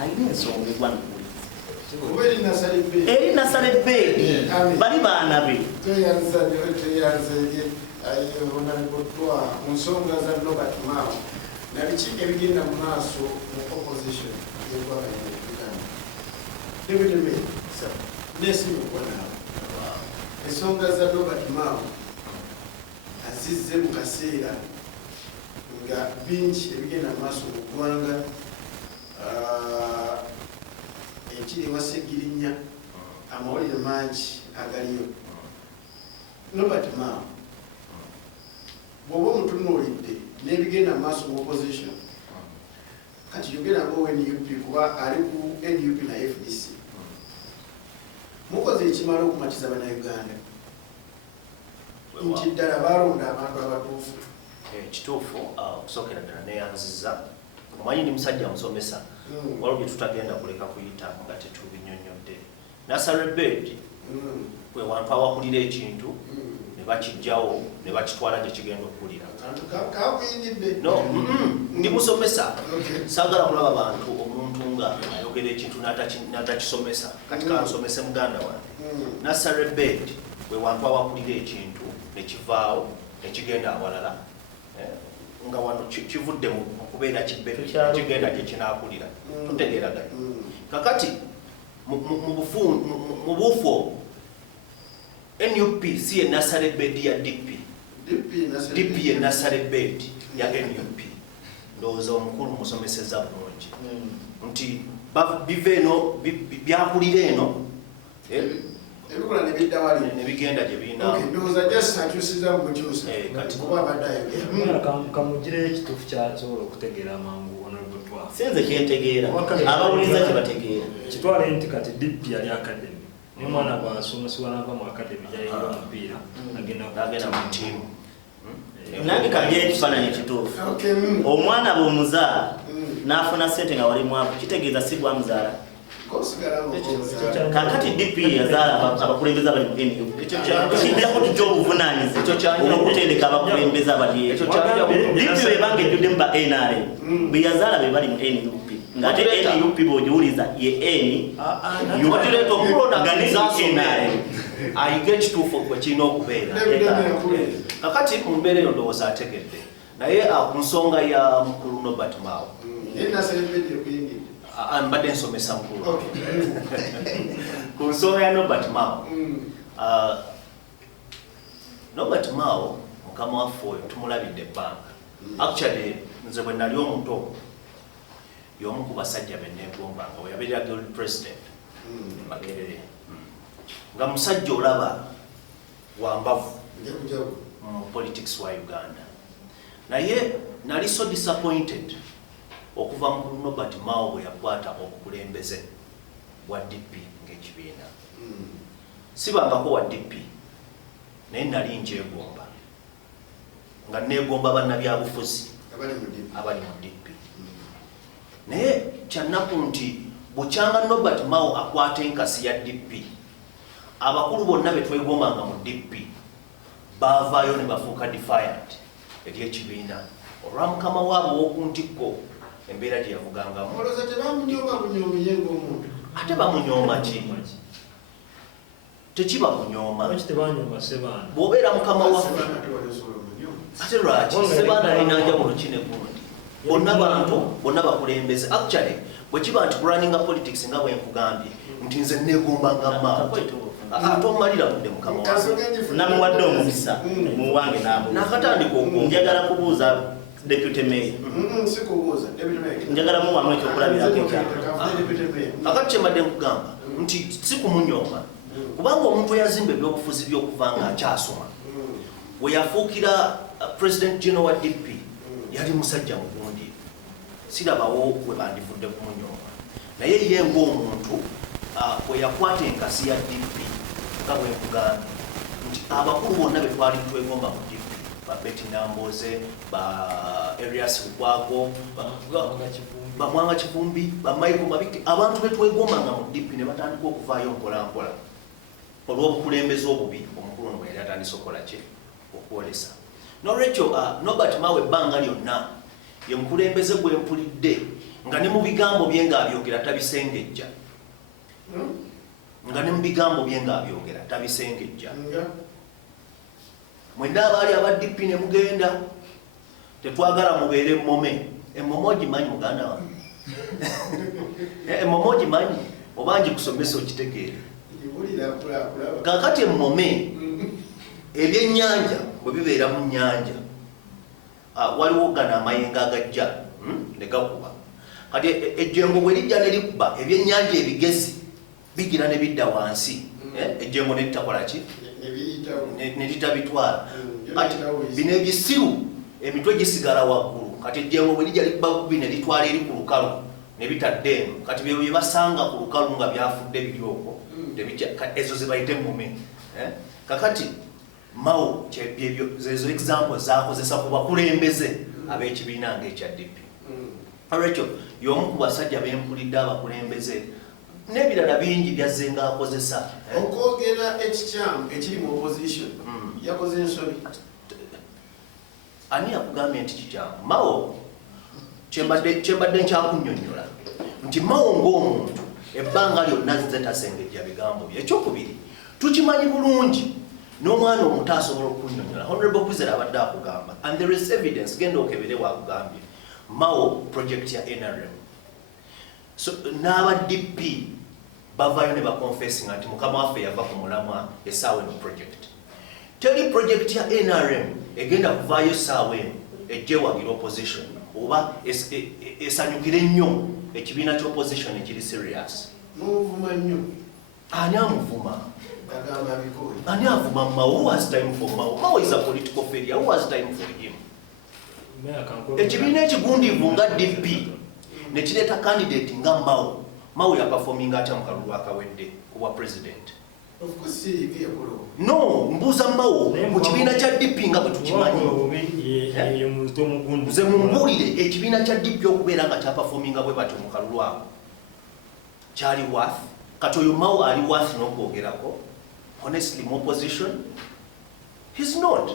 alina ensonga egwanikuliza eri nasalebbeedi bali baana be teyanzanye ku nsonga za Nobert Mao nabiki ebigenda mu maaso mu opposition y'eggwanga lya Uganda. David Mayor n'esimu okuba naawe ensonga za Nobert Mao azizze mu kaseera nga bingi ebigenda mu maaso mu ggwanga. Ekiri wasegirinya amawulire mangi agaliyo. Nobert Mao bw'oba omutunuulidde n'ebigenda mu maaso mu opposition, kati yogera ng'owa NUP kuba ali ku NUP na FDC, mukoze ekimala okumatiza bannayuganda nti ddala balonda abantu abatuufu. Kituufu, okusookera ddala neyanziza. Omanyi ndi musajja musomesa, waliwo bye tutagenda kuleka kuyita nga tetubinyonnyodde. Nasale bed kwe wantu awakulira ekintu ne bakijjawo ne bakitwala gye kigenda okukulira. No, ndi musomesa. Saagala kulaba bantu omuntu nga ayogera ekintu n'atakisomesa kati kansomese muganda wange. Nasale bed kwe wantu awakulira ekintu ne kivaawo ne kigenda awalala. Nga wano kivudde mu kubeera kibbe kigenda gye kinaakulira. Tutegeeraganya. Kakati mu buufo NUP si ye nasale bed ya DP. DP ye nasale bed ya NUP. Ndowooza omukulu musomeseza bulungi nti biva eno byakulira eno ebikola ne bidda wali ne bigenda gye biina. Ndowooza just akyusiza mu kukyusa kuba abadde ayogera. Kamugireyo ekituufu kyasobola okutegeera amangu honorable Twaha. Sinze kyentegeera abawuliza kye bategeera. Kitwale nti kati DP yali academy naye omwana bw'asomesebwa n'ava mu academy gyayingira omupiira agenda mu ttiimu. Nange kagira ekifaananyi ekituufu. Omwana bw'omuzaala n'afuna ssente nga wali mwavu kitegeeza si gwamuzaala. Kakati DP yazaala abakulembeze abali mu NUP. Kijjako kijja obuvunaanyizibwa olw'okutendeka abakulembeze abali ekyo. DP bebanga ejjuddemu ba NRM bwe yazaala be bali mu NUP. Ngate NUP bw'ogiwuliza ye Okireeta okulondaganiza NRM ayiga ekituufu gwe kirina okubeera. Kakati mu mbeera eyo ndowooza ategedde. Naye ku nsonga ya mukulu Nobert Mao mbadde nsomesa mukulu. Ku nsonga ya Nobert Mao, Nobert Mao mukama waffe oyo tumulabidde ebbanga. Actually nze bwe nali omuto y'omu ku basajja be neegombanga we yabeera guild president Makerere. Nga musajja olaba wambavu mu politics wa Uganda. Naye nali so disappointed okuva mu Nobert Mao bwe yakwata obukulembeze bwa DP ng'ekibiina. Sibangako wa DP naye nali njeegomba nga neegomba bannabyabufuzi abali mu DP. Naye kyannaku nti bukyanga Nobert Mao akwata enkasi ya DP, abakulu bonna be twegombanga mu DP baavaayo ne bafuuka defiant eri ekibiina olwa mukama waabwe w'okuntikko embeera gye yavugangamu. Ate bamunyooma ki? Tekiba kunyooma. Bw'obeera mukama waffe ate lwaki sebaana alina njawulo ki ne gundi? Bonna bantu bonna bakulembeze. Actually bwe kiba nti runninga politics nga bwe nkugambye nti nze neegombanga Mao ate omalira budde mukama waffe. Namuwadde omukisa mu wange n'abo. Nakatandika njagala kubuuza Deputy Mayor. Njagala muwamu ekyokulabirako ekyapa. Akati kyembadde nkugamba nti si kumunyooma kubanga omuntu eyazimba ebyobufuzi by'okuva nga akyasoma we yafuukira President General wa DP yali musajja mugundi. Sirabawo we bandivudde kumunyooma naye ye ng'omuntu we yakwata enkasi ya DP nga bwe nkugambye nti abakulu bonna be twali twegomba mu DP ba Betty Namboze, ba Elias Lukwago, ba Mwanga Kivumbi, ba Michael Mabiki, abantu be twegombanga mu DP ne batandika okuvaayo mpola olw'obukulembeze obubi omukulu ono bwe yali atandise okukola ki okwolesa. N'olwekyo Nobert Mao ebbanga lyonna ye mukulembeze gwe mpulidde nga ne mu bigambo bye ng'abyogera tabisengejja. Nga ne mu bigambo bye ng'abyogera tabisengejja. Mwenna abaali aba DP ne mugenda tetwagala mubeere mmome emomoji manyi muganda wa emomoji manyi obanji kusomesa okitegeere kakati emmome ebyennyanja bwe bibeera mu nnyanja waliwo gana amayengo agajja ne gakuba kati ejjengo bwe lijja ne likuba ebyennyanja ebigezi bigira ne bidda wansi ejjengo ne litakola ki ne litabitwala kati bino ebisiru emitwe gisigala waggulu kati ejjengo bwe lijja likuba bubi ne litwala eri ku lukalu ne bitadde eno kati bye bye basanga ku lukalu nga byafudde biri okwo ezo ze bayite emmome kakati Mao zezo example zakozesa ku bakulembeze ab'ekibiina ng'ekya DP. Alright, y'omu ku basajja b'empulidde abakulembeze n'ebirala bingi byazze ng'akozesa. Okwogera ekikyamu ekiri mu opposition yakoze ensobi. Ani yakugambye nti kikyamu? Mao kyembadde nkyakunnyonnyola nti Mao ng'omuntu ebbanga lyonna zze tasengejja bigambo bye. Ekyokubiri tukimanyi bulungi n'omwana omuto asobola okunnyonnyola. Honorable Kwizera abadde akugamba and there is evidence genda okebere wakugambye Mao project ya NRM. So n'aba DP bavayo ne bakonfessinga nti mukama waffe yava ku mulamwa essaawa eno project. Teri project ya NRM egenda kuvaayo essaawa eno ejje wagira opposition oba esanyukire nnyo ekibiina ky'opposition ekiri serious. Muvuma nnyo. Ani amuvuma? Ani avuma Mao? Who has time for Mao? Mao is a political failure. Who has time for him? Ekibiina ekigundiivu nga DP ne kireeta candidate nga Mao. Mao ya performing atya mu kalulu akawedde kuba president. Of course he no, mbuuza Mao mu kibiina kya DP nga bwe tukimanyi. Nze mumbuulire ekibiina kya DP okubeera nga kya performing bwe batyo mu kalulu ako kyali worth kati oyo Mao ali worth n'okwogerako. Honestly, more position, he's not.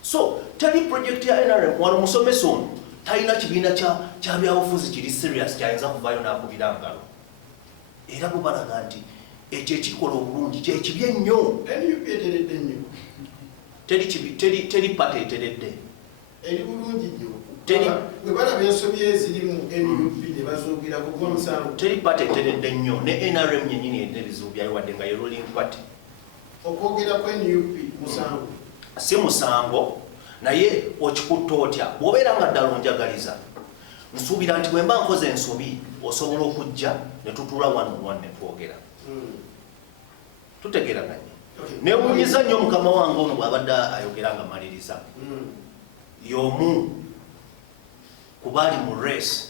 So, tell project ya NRM, wano musomesa ono, talina kibiina kya byabufuzi kiri serious kyayinza kuvaayo n'akubira ngalo. Era bwe balaga nti ekyo ekikola obulungi kyekibi ennyo. NUP eteredde nnyo. Teri pate eteredde. Eri bulungi nnyo. Bwe balaba ensobi eziri mu NUP ne bazoogirako gwa musango. Teri pate eteredde nnyo ne NRM nyennyini n'ebizibu byayo wadde nga ye ruling party. Okwogera kwa NUP musango. Si musango naye okikutta otya bw'obeera nga ddala onjagaliza nsuubira nti bwe mba nkoze ensobi osobola okujja ne tutuula one ne twogera. Tutegeeraganye. Neewuunyiza nnyo mukama wange ono bw'abadde ayogera nga maliriza y'omu ku baali mu race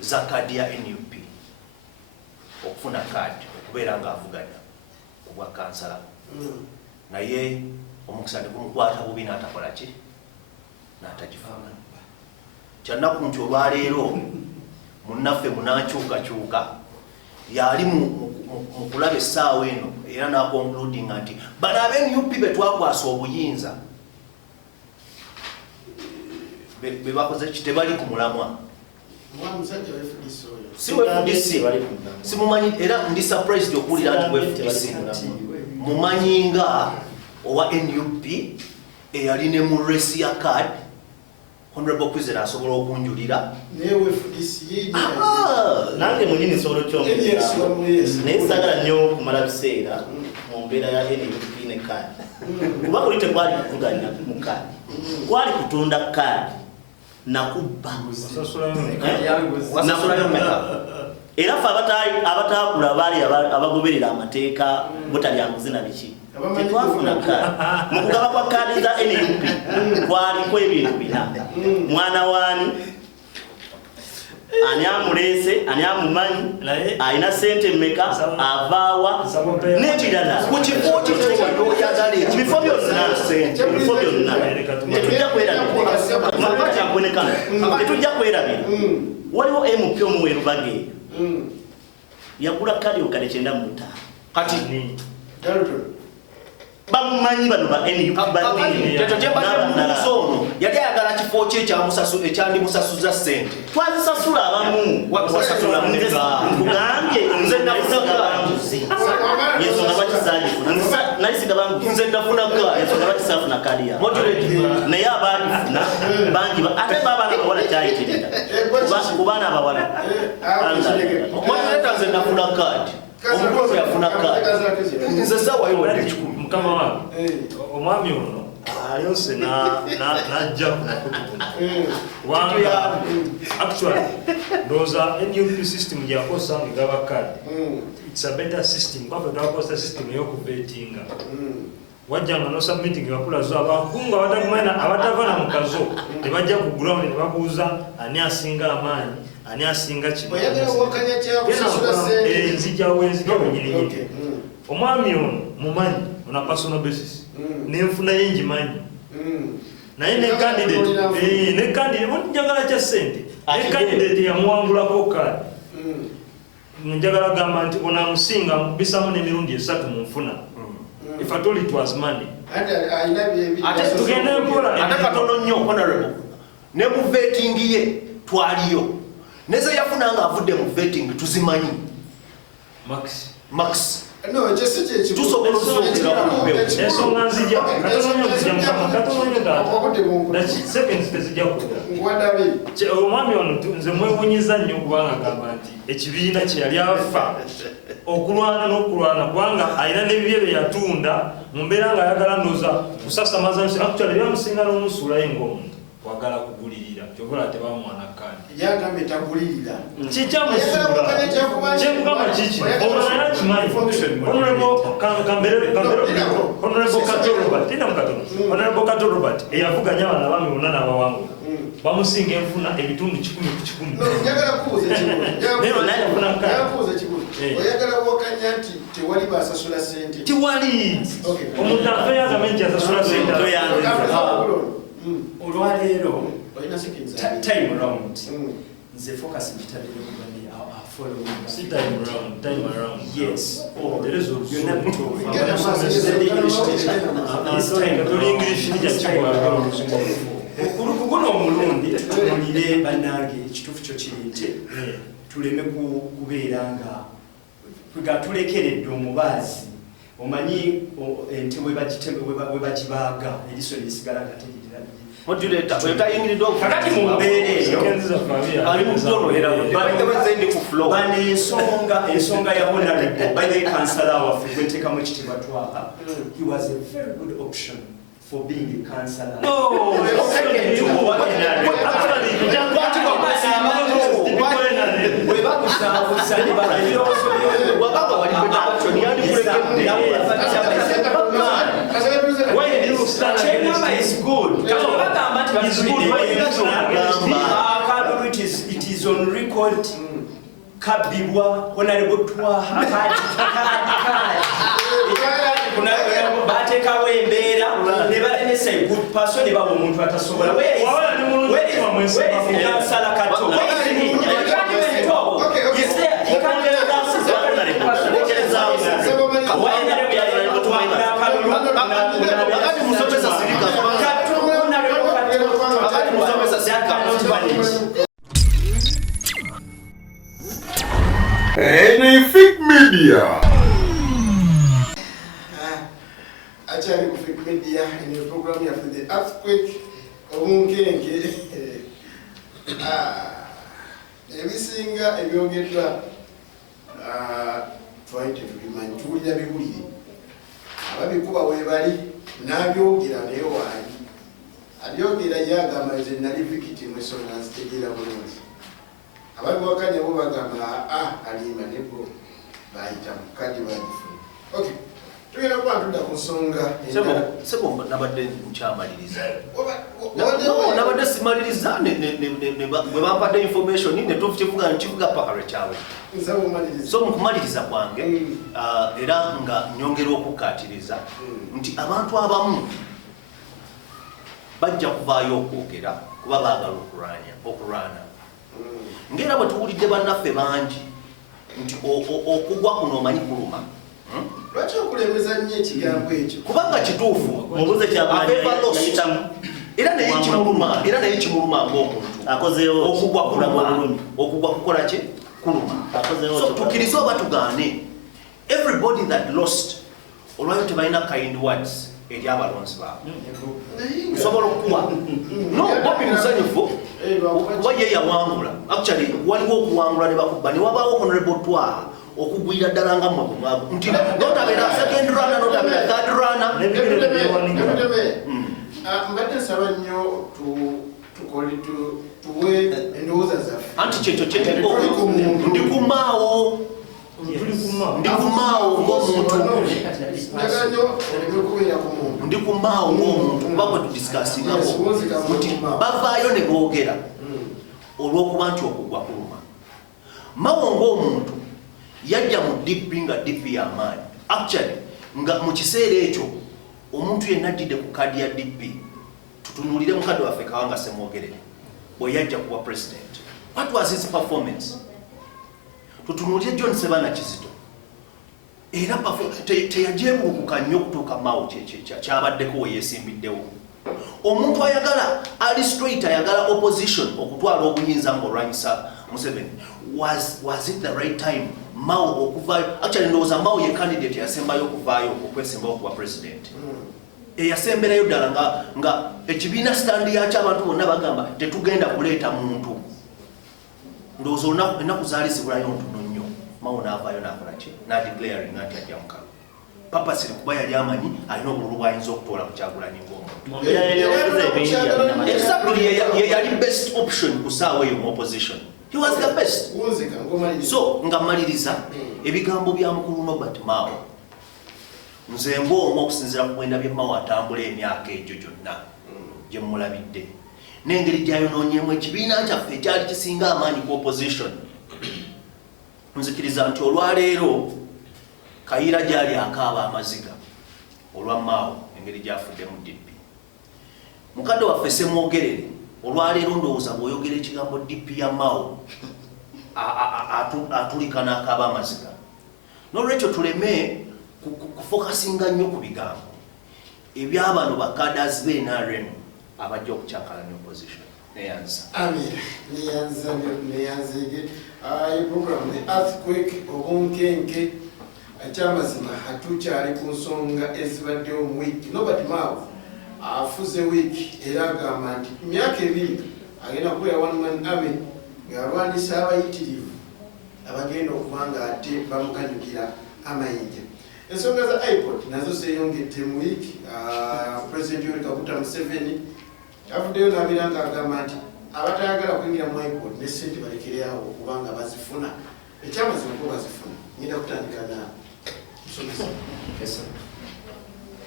za kaadi ya NUP okufuna kaadi okubeera ng'avuganya ku bwa kansala. Naye omukisa ne gumukwata bubi n'atakola ki n'atagifuna. Kyannaku nti olwaleero munnaffe munankyukakyuka yali mu kulaba essaawa eno era n'akonkludinga nti bano ab'NUP be twakwasa obuyinza be bakoze ki tebali ku mulamwa. Si FDC simumanyi era ndi surprised okuwulira nti FDC mumanyi nga owa NUP eyali ne mu race ya card Honorable Kwizera asobola okunjulira. Newe FDC nange mwenyini nsobola naye sagala nnyo kumala biseera mu mbeera ya NUP ne card kuba kuli tekwali kuvuganya mu card kwali kutunda card nakubba nasulayo meka. Era ffe abataakula baali abagoberera amateeka butalyanguzi na biki tetwafuna kaadi. Mu kugaba kwa kaadi za NUP kwaliko ebintu bina: mwana waani, ani amuleese, ani amumanyi, alina ssente mmeka, avaawa n'ebirala. Ku kifo bifo byonna tetujja kwerabira. Waliwo MP omuweru bageera yagula kali okale 95 kati bamumanyi bano ba NUP ono yali ayagala kifo kye ekyandimusasuza ssente. Twazisasula abamu nkugambye nze nafuna bambuzi yensonga bakisaalifuna nalisiga bambuzi nze nafuna kadi yensonga bakisaafuna kadi ya naye abaagifuna bangi ate baba nga bakola kyayitirira kubaana abawala moderator nze nafuna kaadi omukulu yafuna kaadi nze sawayo mukama wange omwami ono ayonse najja kumakutukuno kubanga actually ndowooza NUP system gyakosa nga gaba kaadi it's a better system kwafe twakosa system eyokubetinga wajjanga no submitting bakulazo abakungu abatava na mukazo tebajja ku ground ne babuuza ani asinga amaanyi ani asinga kino nzijawo nyirinyiri omwami ono mumanyi on a personal basis nenfuna ye njimanyi naye ne candidate njagala kya ssente ne candidate yamuwangulako kaadi njagala gamba nti onamusinga mubisamu n'emirundi 3 mu nfuna. If I told it was money. Ate tugende mpola ate katono nnyo honorable ne mu vetting ye twaliyo neze yafuna nga avudde mu vetting tuzimanyi max no just cheche tusobola okusonga ensonga nzija katono nnyo data seconds tezijja kuda ngwadabi omwami ono nze mwewunyiza nnyo kubanga gamba nti ekibiina kye yali afa okulwana n'okulwana kubanga alina n'ebibye bye yatunda mu mbeera ng'ayagala ndoza kusasamaza nsi actually byamusinga n'omusuulayo ng'omuntu kwagala kugulirira kyokola tebamwana kaadi yagambe tagulirira kikyamusuula kyekugamba kiki omwana yakimanyi honorable Kato Robert eyavuganya abaana bami bonna n'abawangula bamusinga enfuna ebitundu 10 ku 10 njagala kubuuza naye naye yafuna kaadi oyagala wakanya nti tewali basasula sente tiwali omuntu afeeyaga menji asasula sente olwaleero time around nze focus ngitadde okubani following si time around yes there is byonna kulukuguno omulundi tutunulire bannange ekituufu kyo kiri nti tuleme kubeera nga tulekeredde omubaazi omanyi ente we bagibaaga eriso lisigala gategerera modulator oyotayingiridde kakati mu mbeera eyo ali mu kutonolera batebezendi ku flow bano ensonga ya honorable by the councillor waffe gweteekamu ekitiibwa twaka he was a very good option for being a councillor. It is on record. Kabibwa honorable Twaha batekawo embeera ne balemesa a good person ne baba omuntu atasobola nsala kato NFIC Media. Actually, NFIC Media in the program after the earthquake, Omunkenge. Everything ebyogedwa twaite tubimanjulira bibulire ababikuba webali nabyogera naye waali abyogera yagamba nze nali victim ensonga nzitegeera bulungi ababiwakanya bo bagamba alimba nebo bayita mukadi bagifuna okay tugenda kuba tudda ku nsonga sebo nabadde nkyamaliriza nabadde simaliriza bwe bampadde information netukivuga nkivuga paka lwekyawe so mukumaliriza kwange era nga nyongera okukatiriza nti abantu abamu bajja kuvaayo okwogera kuba baagala okulwana ngera bwe tuwulidde bannaffe bangi nti okugwa kuno omanyi kuluma lwaki okulemeza nnyo ekigambo ekyo kubanga kituufu mubuze kyayitamu era naye kimuluma ng'omuntu okugwa kuluma okugwa kukola ki kuluma so tukkirize oba tugaane everybody that lost olwayo tebalina kind words eri abalonzi baabwe nsobola okukuwa no bobi musanyufu kuba ye yawangula actually waliwo okuwangula ne bakuba ne wabaawo honorable twa okugwira ddala nga mwabu nti notabeera second runner notabeera third runner mbadde nsaba nnyo tuwe endowooza zaffe anti kyekyo ndikumaawo ng'omuntu ndikumaawo ng'omuntu kuba kwe tudisikasingako nti bavaayo ne boogera olw'okuba nti okugwa kuluma Mao ng'omuntu yajja mu DP nga DP y'amaanyi actually nga mu kiseera ekyo omuntu yenna addidde ku kaadi ya DP tutunuulire mukadde waffe Kawanga Ssemwogerere bwe yajja kuba president. What was his performance? Tutunuulire John Sebana Kizito era teyajeebuukuka nnyo okutuuka Mao kyabaddeko we yeesimbiddewo. Omuntu ayagala ali straight ayagala opposition okutwala obuyinza ng'olwanyisa Museveni. Was it the right time Mao okuvaayo? Actually ndowooza Mao ye candidate yasembayo okuvaayo okwesembayo okuba president. Eyasemberayo ddala nga ekibiina standi yakyo abantu bonna bagamba tetugenda kuleeta muntu. Ndowooza ennaku zaali zibulayo ntono nnyo. Mao n'avaayo n'akola ki? N'adeclaring nti ajja mukama. Papa siri kuba yali amanyi alina obululu bw'ayinza okutoola ku Kyagulanyi ng'omuntu. Exactly, ye yali best option ku ssaawa eyo mu opposition. He was the best. So nga maliriza ebigambo bya mukulu Nobert Mao. Nze ng'omu okusinziira ku bwenda bye Mao atambula emyaka egyo gyonna gye mulabidde. N'engeri gy'ayonoonyeemu ekibiina kyaffe ekyali kisinga amaanyi ku opposition. Nzikiriza nti olwaleero Kayiira gyali akaaba amaziga olwa Mao engeri gy'afuddemu DP. Mukadde waffe Ssemwogerere olwaleero ndowooza bw'oyogera ekigambo DP ya Mao atulika n'akaaba amaziga. N'olwekyo tuleme kufokasinga nnyo ku bigambo ebyabano bakadazi be NRM abajja okukyakkalanya opposition. Neyanza. Amen. Neyanzege. Program the earthquake obunkenke akyamazima hatukyali ku nsonga ezibaddewo mu wiiki. Nobert Mao afuze wiiki era agamba nti emyaka ebiri agenda kubeera one man army ng'alwanyisa abayitirivu abagenda okuba nga ate bamukanyukira amayinja. Ensonga za iPod nazo zeeyongedde mu wiiki. President Yoweri Kaguta Museveni avuddeyo n'abeera ng'agamba nti abatayagala kuyingira mu iPod ne ssente balekereawo okubanga bazifuna. Ekyamazima ko bazifuna. Ngenda kutandika na musomesa.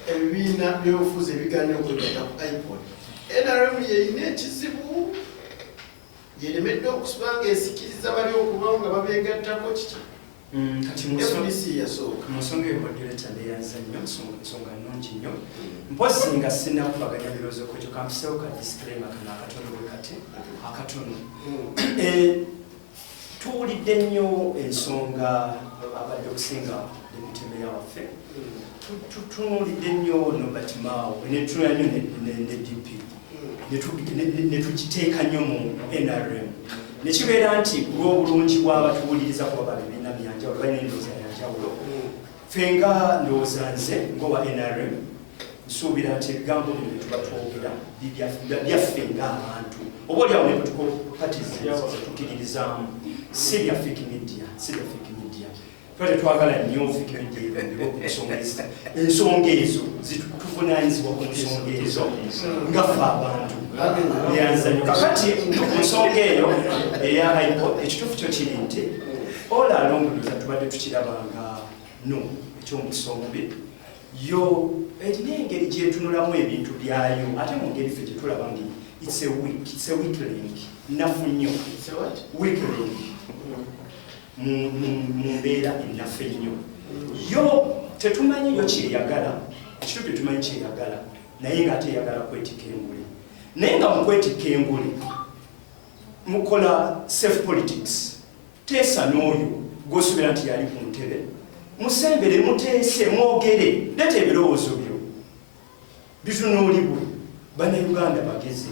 Ebibiina by'obufuzi ebigaanye okwegatta ku iPod. NRM yeyina ekizibu yeremedde okusiba ng'esikiriza bali okuba nga babeegattako kiki. Kati FDC yasooka. Musonga eby'okuleeta neeyanza nnyo nsonga nnungi nnyo. Mpozi nga sinnakubaganya birowoozo ku ekyo kampiseewo ka disclaimer kana akatono bwe kati akatono. Tuwulidde nnyo ensonga abadde okusinga Demutemeya waffe. Tutunuulidde nnyo Nobert Mao ne tutunula nnyo ne DP. Ne tukiteeka nnyo mu NRM. Ne kibeera nti ku lw'obulungi bw'abatuwuliriza kuba babibiina byanjawulo balina endowooza yanjawulo. Ffe nga ndowooza nze ng'owa NRM nsuubira nti ebigambo bino bye tuba twogera byaffe ng'abantu. Oba oliawo ne tukiririzaamu si bya fake media. Tuba tetwagala nnyo fake media ensonga ezo zituvunaanyizibwa ku nsonga ezo nga ffe abantu. Kakati ku nsonga eyo eya iPod ekituufu kyo kiri nti all along tubadde tukirabanga no eky'omukisa omubi yo erina engeri gyetunulamu ebintu byayo ate mu ngeri ffe gyetulaba nti it's a weakling nnafu nnyo weakling mu mbeera ennafu ennyo yo tetumanyi yo kyeyagala ekituufu tetumanyi kyeyagala naye ng'ate eyagala kwetika engule. Naye nga mu kwetika engule mukola self politics. Teesa n'oyo gw'osuubira nti yali ku ntebe musembere muteese mwogere leeta ebirowoozo byo bitunuulibwe bannayuganda bagezi.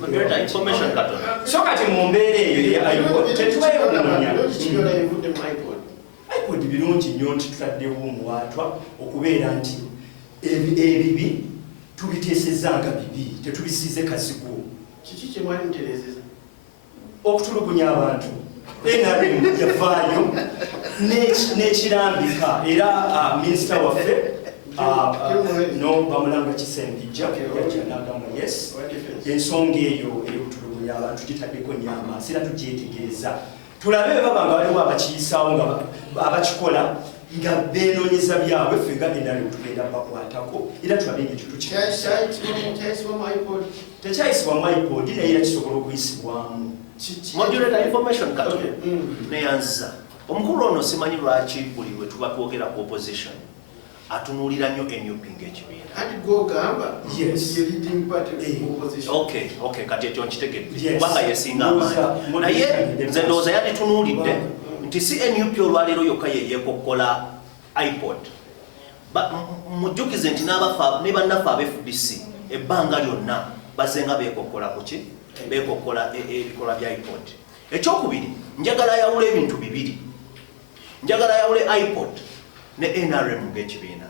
So kati mu mbeera eyo tetuwewuunya iPod birungi nnyo nti tutaddewo omuwaatwa okubeera nti ebibi tubiteesezanga bibi tetubisiize kazigo. Kiki kye mwali mutereezeza? okutulugunya abantu NRM yavaayo n'ekirambika era minisita waffe no bamulanga kisembijja yajja n'agamba yes ensonga eyo ey'okutulugunya abantu gitaddeko nyama sira tugyetegereza tulabe baba nga waliwo abakiyisawo nga abakikola nga beenoonyeza byabwe ffe nga NRM tugenda bakwatako era tulabe ng'ekyo tekyayisibwa mu iPod naye era kisobola okuyisibwamu modulator information kati neyanziza omukulu ono simanyi lwaki buli lwe tuba twogera ku opposition atunuulira nnyo NUP ng'ekibiina okay kati ekyo nkitegedde kubanga yesinga amaanyi naye nze ndowooza yanditunuulidde nti si NUP olwaleero yokka yeyeekokkola iPod mujjukize nti ne bannaffe aba FDC ebbanga lyonna bazenga beekokkola ku ki beekokkola ebikolwa bya iPod. Ekyokubiri njagala yawula ebintu bibiri, njagala yawule iPod ne NRM ng'ekibiina.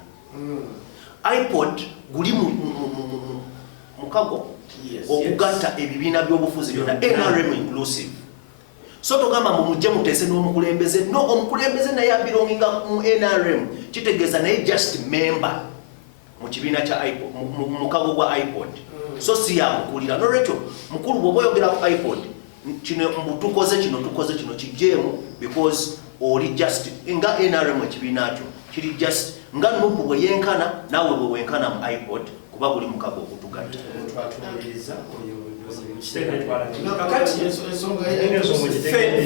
iPod guli mukago okugatta ebibiina by'obufuzi byonna NRM inclusive. So togamba mujje muteese n'omukulembeze no omukulembeze naye abirongera mu NRM kitegeeza naye just member mu kibiina kya iPod mukago gwa iPod. So si yamukulira n'olwekyo mukulu bw'oba oyogera ku iPod kino tukoze kino kijeemu because oli just nga NRM ekibiina kyo kiri just nga NUP bwe yenkana naawe bwe wenkana mu iPod kuba buli mukago okutugatta.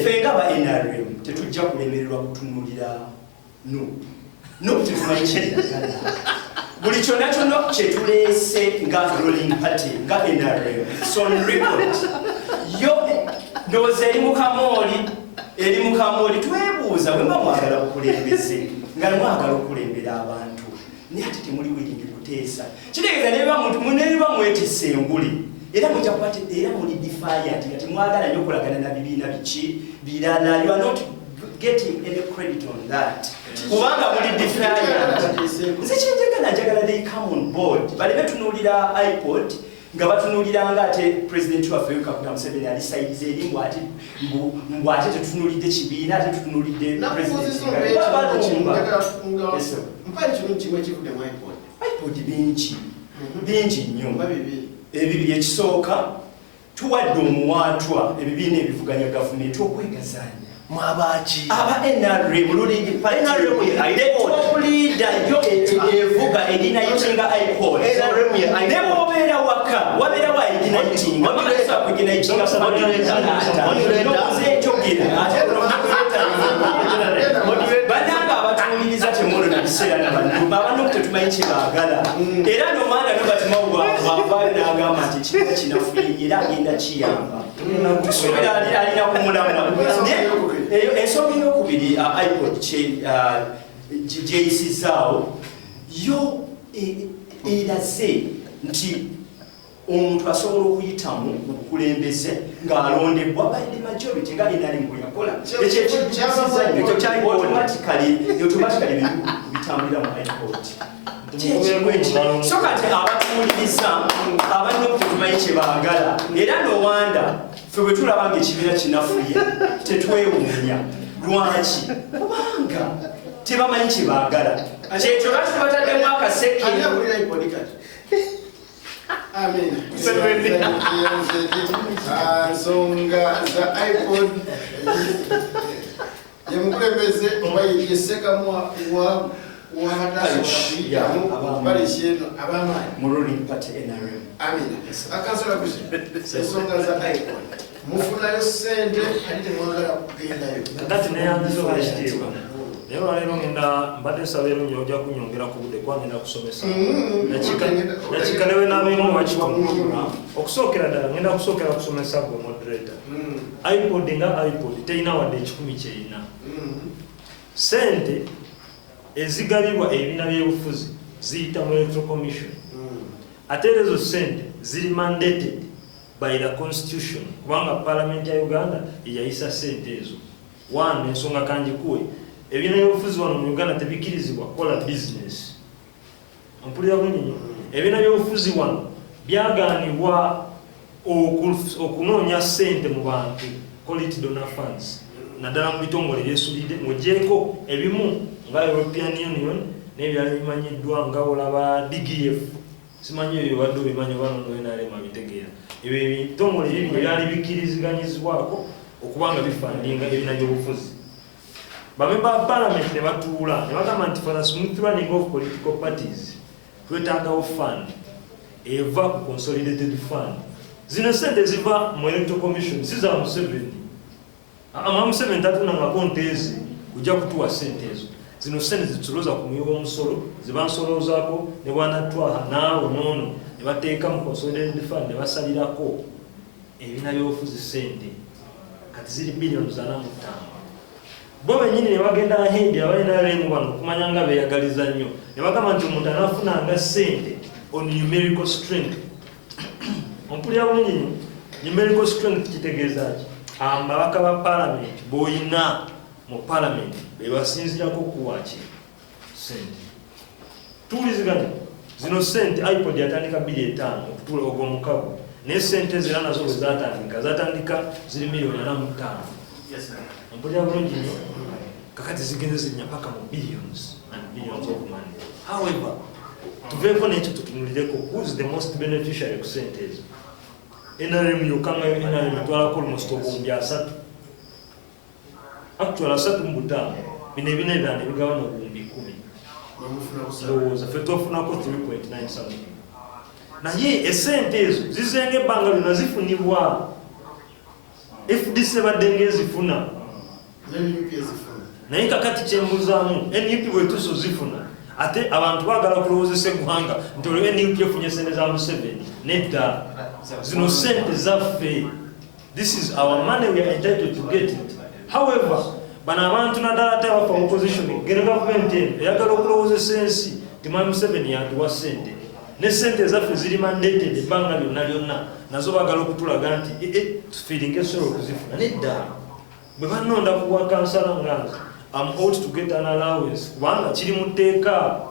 Ffe nga ba NRM tetujja kulemererwa kutunuulira NUP tetumanyi kyeyagala buli kyonna kyonna kyetuleese nga ruling party nga NRM son record yo ndowooza eri mukamooli twebuuza bwe mba mwagala bukulembeze nga mwagala okulembera abantu naye ate temuli wiringi kuteesa kitegeeza nebiba mwetisse enguli era mujja kubate era muli defiant nga temwagala nnyo okolagana na bibiina biki birala you are not getting any credit on that kubanga muli defiant nze njagala they come on board baleme tunuulira iPod nga batunuulira ate president waffe Kaguta Museveni ali saidize eri mbw ate tetunuulidde kibiina ate tutunuulidde iPod bingi nnyo ebibiri ekisooka tuwadde omuwaatwa ebibiina ebivuganya gavumenti okwegazanya mwabaki aba NRM ruling party top leader yo evuga edina yitinga iPod NRM ye ne mobera waka wabera wa edina yitinga mabesa kugina yitinga bananga abatuliriza temono na biseera n'abantu abantu tetumanyi kyebaagala era nomanda nobatimawugwa wavayo n'agamba nti ekibiina kinafuye era agenda kiyamba kusuubira alina kumulama eyo ensonga eyokubiri iPod gyeyisizaawo yo eraze nti omuntu asobola okuyitamu mu bukulembeze ng'alondebwa by the majority nga NRM bwe yakola ekyo automatically bitambulira mu iPod so kati abatuwuliriza abantu tetumanyi kyebaagala era nowanda ffe bwe tulaba nga ekibiina kinafuye tetwewuunya lwaki kubanga tebamanyi kyebaagala kyekyo lwaki tebataddemu akaseke nsonga za iPod yemukulembeze oba yesekamu mu ruling party NRM. Akansala kuzi ensonga za iPod mufunayo sente ate mwagala kugendayo kati neyanziza obwekitiibwa naye olwaleero ngenda mbadde nsabira nnyo ojja kunyongera ku budde kuba ngenda kusomesa nakikalewe n'abeemu bakitono okusookera ddala ngenda kusookera kusomesa gwe moderator iPod nga iPod terina wadde 10 kyerina sente ezigabibwa ebibiina by'obufuzi ziyita mu electoral commission ate ezo sente ziri mandated by the constitution kubanga parliament ya Uganda yayisa sente ezo one ensonga kanjikuwe ebibiina by'obufuzi wano mu Uganda tebikirizibwa kukola business mpulira bulungi ebibiina by'obufuzi wano byagaanibwa okunoonya ssente mu bantu, call it donor funds, naddala mu bitongole byesulidde ng'ogyeko ebimu nga European Union n'ebirala bimanyiddwa nga olaba DGF, simanyi ebyo badde obimanyi oba nono NRM abitegeera. Ebyo ebitongole bibiri byali bikkiriziganyizibwako okuba nga bifandinga ebina by'obufuzi. Bamemba ba parliament ne batuula ne bagamba nti for the smooth running of political parties twetaagawo fund eva ku consolidated fund. Zino sente ziva mu electoral commission siza Museveni. Museveni tatunangako nteezi kujja kutuwa sente ezo. Zino sente zituloza ku muyiwa omusolo zibansolozaako ne bwanatwaha naawe noono ne bateeka mu consolidated fund ne basalirako ebina by'obufuzi sente kati ziri billions 45. Bo bennyini ne bagenda ahendi abalinaaremu bano okumanya nga beeyagaliza nnyo ne bagamba nti omuntu anaafunanga sente on numerical strength. Ompulira bulungi numerical strength kitegeeza ki? Ababaka ba parliament boyina mu parliament bebasinzirako kuwaki sente. Tuwuliziganya zino sente iPod yatandika 2.5 okutuula ogw'omukago ne sente zira nazo bwe zatandika ziri miliyoni 45. Ompulira bulungi nnyo kakati zigenze zirinya paka mu billions and billions of money. However, tuveeko n'ekyo tutunulireko who is the most beneficiary ku sente ezo. NRM yokanga NRM twalako almost obuwumbi 3. Actually 3 mu 5 bino ebina ebirala ne bigabana obuwumbi 10. Ndowooza ffe twafunako 3.9 something. Naye esente ezo zizenga ebbanga lyonna zifunibwa. FDC badde ng'ezifuna. Naye kakati kyembuzaamu NUP bwetuso zifuna ate abantu baagala kulowoozesa eggwanga nti olwo NUP efunye sente za Museveni. Nedda, zino sente zaffe. This is our money, we are entitled to get it. However, bano abantu naddala ate abafa opposition geno gavumenti eno eyagala okulowoozesa ensi ti mwami Museveni yatuwa sente ne sente zaffe ziri mandated ebbanga lyonna nazo baagala okutulaga nti tufiiringa esobola okuzifuna. Nedda, bwe banonda kuwa kansala nganze I'm out to get an allowance kubanga kiri mu tteeka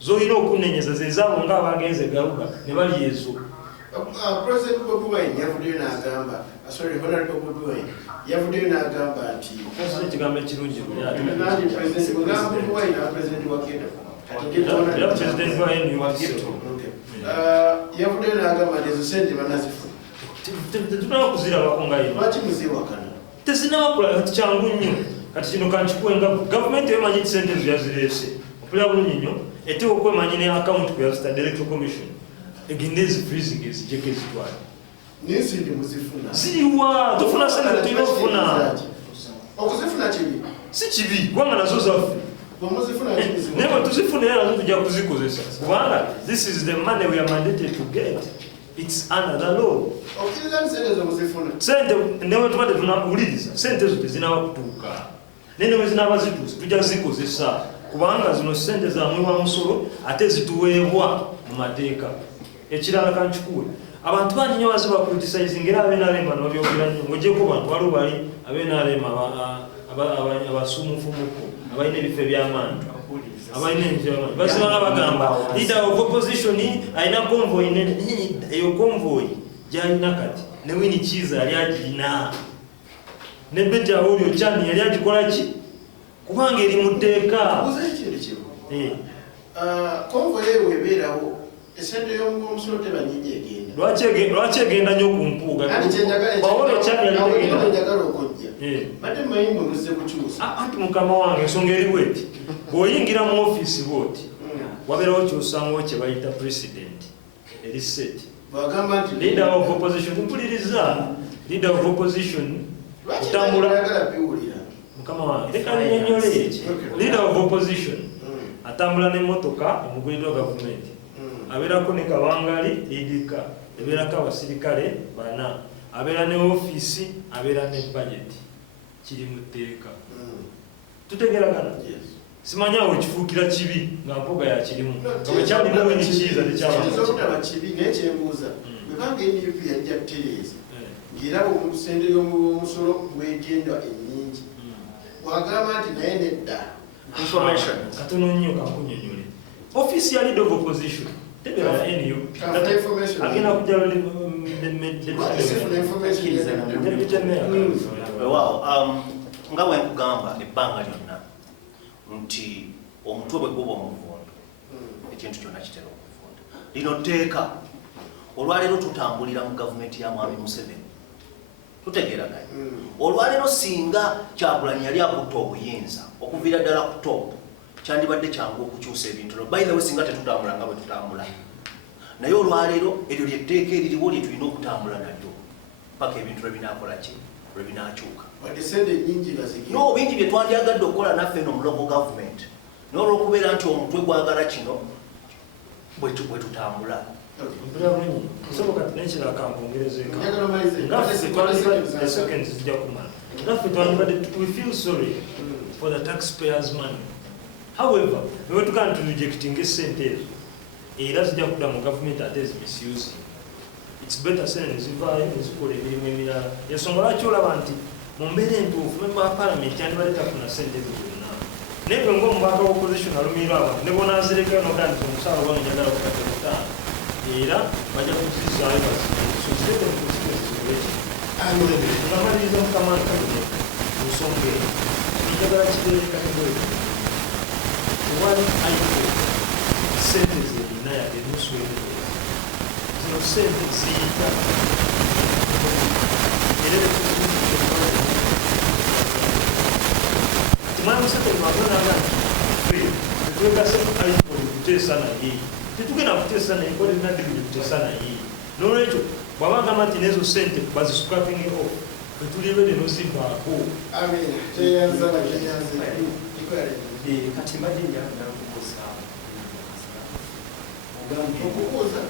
z'olina okunenyeza ze zaabo ng'abagenze galuga ne bali ezo. President Bwiino yavuddeyo n'agamba, Honorable Bwiino yavuddeyo n'agamba nti ekigambo ekirungi President Bwiino President wa Uganda President wa NUP yavuddeyo n'agamba nti ezo sente banazifuna. Tetunaba kuzirabako nga yino. Lwaki muziwakana? Tezinabakula kati kyangu nnyo. Kati kino kankikuwe nga gavumenti emanyi sente ezo yazireese. Ompulira bulungi nnyo eteeka okwemanya ne account ku yazitadde electoral commission. Egende ezifreezing ezijjeko ezitwale. Naye sente muzifuna. Ziriwa tufuna sente tulina okufuna. Okuzifuna kibi? Si kibi kubanga nazo zaffe. Naye bwe tuzifuna era nazo tujja kuzikozesa kubanga this is the money we are mandated to get. It's under the law. Sente newe tubadde tunawuliriza sente ezo tezinaba kutuuka. Naye newe zinaba zituuse tujja zikozesa kubanga zino sente za mwiwa musolo ate zituweebwa mu mateeka. Ekirala kankikuwe abantu bangi nnyo baziba criticizing era NRM bano babyogera nnyo ng'ogyeko bantu waliwo bali NRM abasumufumuko abalina ebifo eby'amaanyi abalina ebifo eby'amaanyi baziba bagamba leader of opposition alina convoy nene. Eyo convoy gyalina kati ne Winnie Kiza yali agirina ne Betty Awolio Chani yali agikola ki kubanga eri mu tteeka. Convoy eyo ebeerawo esente y'omusolo teba nnyingi egenda. Lwaki egenda nnyo ku mpuuga? Awolio Chani yali njagala okujja badde mayimwe muzze kukyusa. Anti mukama wange ensonga eri bweti bw'oyingira mu ofiisi bwoti wabeerawo ky'osangawo kye bayita president eriset leader of opposition. Mpuliriza leader of opposition kutambula mukama wange leka nnyonnyole eki leader of opposition atambula n'emmotoka emuguliddwa gavumenti abeerako ne kabangali lidika ebeerako abasirikale 4 abeera ne ofiisi abeera ne budget kiri mu tteeka. Tutegeragana simanyawo ekifuukira kibi nga mpoga yakirimu bwekyalimu enikiiza tekyabaa kibi naye kyembuuza bwebanga NUP yajja kutereeza ng'era omusende y'omusolo bwegenda ennyingi bwagamba nti naye nedda katono nnyo kankunyonyole ofiisi ya leader of opposition tebera NUP agenda kujja Wow, nga bwe nkugamba ebbanga lyonna nti omutwe bwe guba omuvundu ekintu kyonna kitera okuvunda. Lino tteeka olwaleero tutambulira mu gavumenti ya Mwami Museveni, tutegeeraganya. Olwaleero singa Kyagulanyi yali akutta obuyinza okuviira ddala ku top, kyandibadde kyangu okukyusa ebintu. By the way, singa tetutambula nga bwe tutambula, naye olwaleero eryo lyetteeka eririwo lye tulina okutambula nalyo paka ebintu lwe binaakola ki, lwe binaakyuka. No, bingi bye twandyagadde okukola naffe no mu local government, naye olw'okubeera nti omutwe gwagala kino bwe tutambula. We feel sorry for the taxpayers' money. However, we can't rejecting a sentence. It doesn't just come government that is misusing. It's better saying it's very called a yes, on what you're about. Mumbere ntuufu member wa parliament yandibaleta kuna sente zonna naye bwe ng'omubaka w'opposition alumirwa abantu ne bonaazireka no kandi omusaala gwange njagala okukata butaano era bajja kukizaayo basuzete ngamaliriza mukamana kabine ku nsonga eyo njagala kibeerekatebwe wali aiko sente zerina yadde nusweerereza zino sente ziyita era Mwami Museveni wagona nti tetwegase iPod kuteesa naye tetugenda kuteesa naye kodi nadibuli kuteesa naye n'olwekyo bw'abagamba nti n'ezo sente baziscrapping off tetulibere nozivaako kati mbadde njakubuuza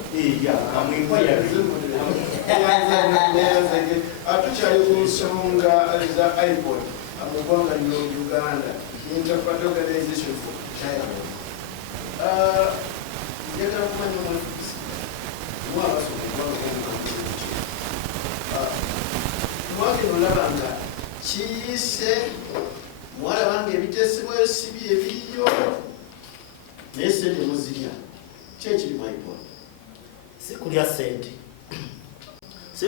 tukyali ku nsonga za iPod amugwanga lino Uganda Interfaith Organization for Dialogue. Njagala kumanya omwefugisi mwabasobola mwaka eno olaba nga kiyise mwalaba nga ebiteesebwa esibi ebiriyo naye sente muzirya kyekiri mu iPod. si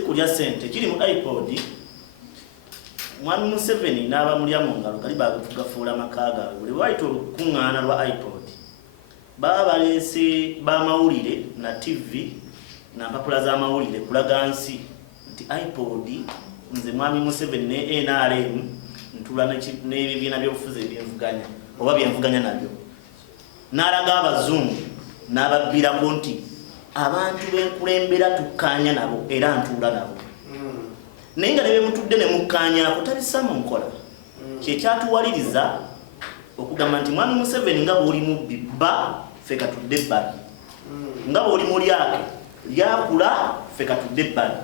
kulya sente kiri mu iPod. Mwami Museveni n'abamulya mu ngalo gali bagafuula amaka gaabwe buli lwayita olukuŋŋaana lwa iPod baba baleese b'amawulire na TV na mpapula z'amawulire kulaga nsi nti iPod nze Mwami Museveni ne NRM ntula n'ebibiina by'obufuzi eby'envuganya oba byenvuganya nabyo n'alaga abazungu n'ababbirako nti abantu b'enkulembera tukkaanya nabo era ntuula nabo naye nga ne bemutudde ne mukkaanyaako tabissa mu nkola kyekyatuwaliriza okugamba nti Mwami Museveni nga bw'oli mubbi bba ffe katudde ebbali nga bw'oli mulyake lyakula ffe katudde ebbali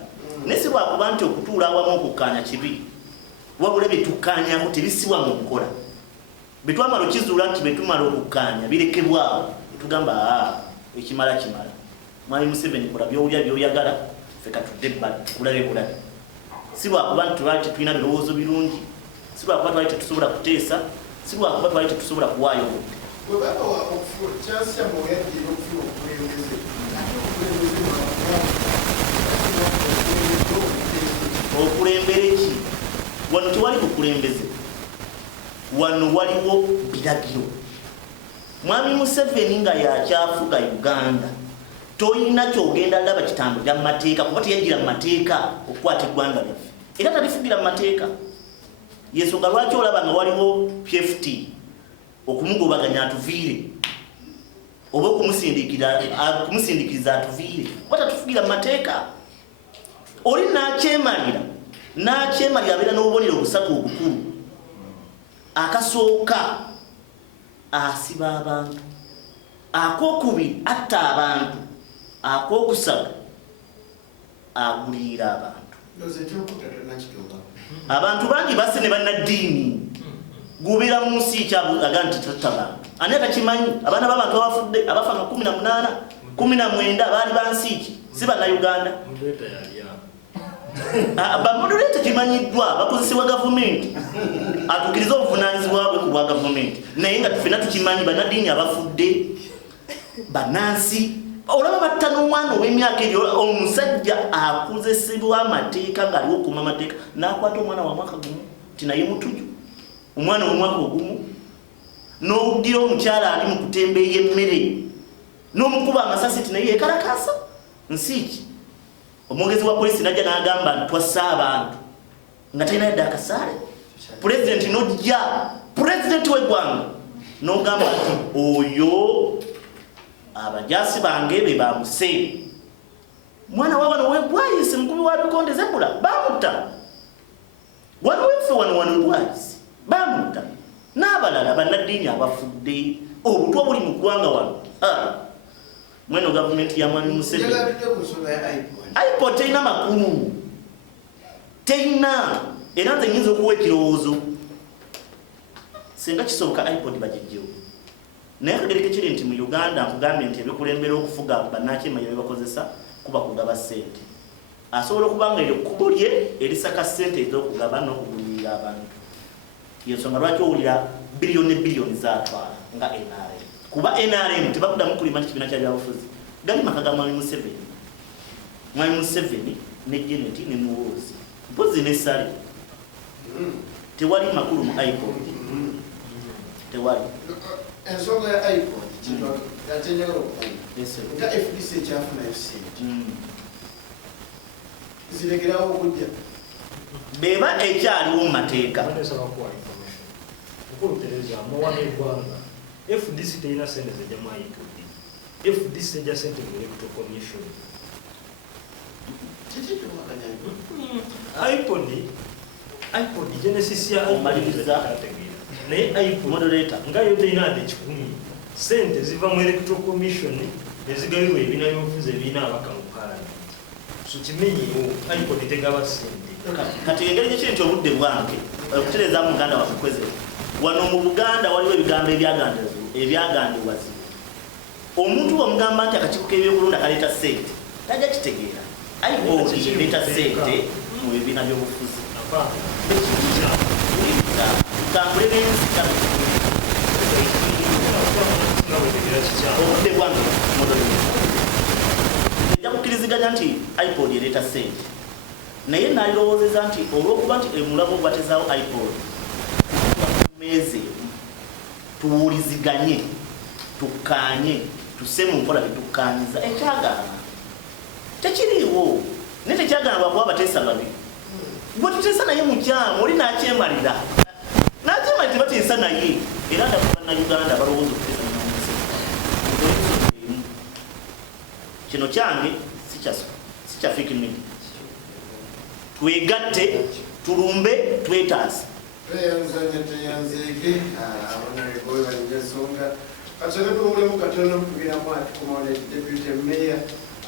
naye si lwakuba nti okutuula awamu okukkaanya kibi wabula bye tukkaanyaako tebissibwa mu nkola bye twamala okizuula nti bye tumala okukkaanya birekebwawo tugamba ekimala kimala Mwami Museveni kola by'owulya by'oyagala ffe katudde ebbali tukulabe bulabe si lwakuba nti twali tetulina birowoozo birungi si lwakuba twali tetusobola kuteesa si lwakuba twali tetusobola kuwaayo obudde okulembere ki wano tewali bukulembeze wano waliwo biragiro Mwami Museveni nga yakyafuga Uganda toyina kyogenda ndaba kitambulira mu mateeka kuba teyajjira mu mateeka okukwata eggwanga lyaffe era talifugira mu mateeka yensonga lwaki olaba nga waliwo PFT okumugobaganya atuviire oba okumusindiikiriza atuviire kuba tatufugira mu mateeka oli n'akyemalira abeera n'obubonero obusatu obukulu akasooka asiba abantu akokubiri atta abantu akokusatu agulira abantu bangi basse ne bannaddiini gubeera mu nsi kyaga nti tatta bantu ani atakimanyi abaana b'abantu abafudde abafa nga 18 19 baali bansi ki si bannayuganda bamoduleta kimanyiddwa bakozesebwa gavumenti atuukiriza obuvunaanyizibwa bwe ku bwa gavumenti naye nga ffenna tukimanyi bannaddiini abafudde bannansi olaba batta n'omwana ow'emyaka ebyo omusajja akozesebwa amateeka ng'aliwo okuuma amateeka n'akwata omwana wa mwaka gumu ti naye mutuju omwana w'omwaka ogumu n'oddira omukyala ali mu kutembeeya emmere n'omukuba amasasi ti naye yekalakasa nsi ki omwogezi wa polisi najja n'agamba nti twassa abantu nga talina yadde akasaale pulezidenti n'ojja pulezidenti w'eggwanga n'ogamba nti oyo abajaasi bange be bamuse mwana wa wano webwayise mukubi wa bikonde zebula bamutta wano wefe wano bwayise bamutta n'abalala bannaddiini abafudde obutwa buli mu ggwanga wano mweno gavumenti ya mwami Museveni iPod terina makulu terina era nze nyinza okuwa ekirowoozo singa kisoboka iPod bagijjewo naye akagereke kiri nti mu Uganda nkugambye nti ebikulembera okufuga bannakyemanyi bebakozesa kuba kugaba ssente asobola okubanga eryo kkubo lye erisaka ssente ez'okugaba n'okugulirira abantu yensonga lwaki owulira biliyoni zaatwala nga NRM kuba NRM tebakuddamu kulima kibiina kya byabufuzi gali maka ga mwami Museveni ne Janet ne Muwoozi mpozi ne Sale tewali makulu mu iPod tewali ensonga ya iPod yatenyaga nga FDC ekyafuna FCT ziregerawo okujja beba ekyaliwo mu mateeka okutereza muwana eggwanga FDC terina sente zijjamu iPod FDC ejja sente mu electoral commission iPod genesis ya omaliriza naye iPod moderator nga yo terina ade 10 sente ziva mu electoral commission ezigabibwa ebibiina by'obufuzi ebiina abaka mu parliament so kimenyewo iPod tegaba sente kati engeri gyekiri nti obudde bwange okutereeza mu Uganda wakukweze wano mu Buganda waliwo ebigambo ebyagandibwazibu omuntu wamugamba nti akakiiko k'ebyokulonda kaleeta ssente tajja kitegeera iPod ereeta ssente mu bibiina by'obufuzi kambule n'ensika obudde bwange ejja kukkiriziganya nti iPod ereeta ssente naye nalirowoozeza nti olw'okuba nti emulamu ogubatezaawo iPod meeze tuwuliziganye tukkaanye tusse mu nkola tetukkaanyiza ekyagaana tekiriiwo naye tekyagaana lwakuba abateesa babi gwe tuteesa naye mukyamu oli nakyemalira nakyemalira tebatiisa naye era ndabannayuganda balowooza okuteesa kino kyange sikya fake media twegatte tulumbe twetaase teyanzeeke abonalekooyo balinja ensonga katonda obulemu katono kubiiramu ati kumawole deputy mayor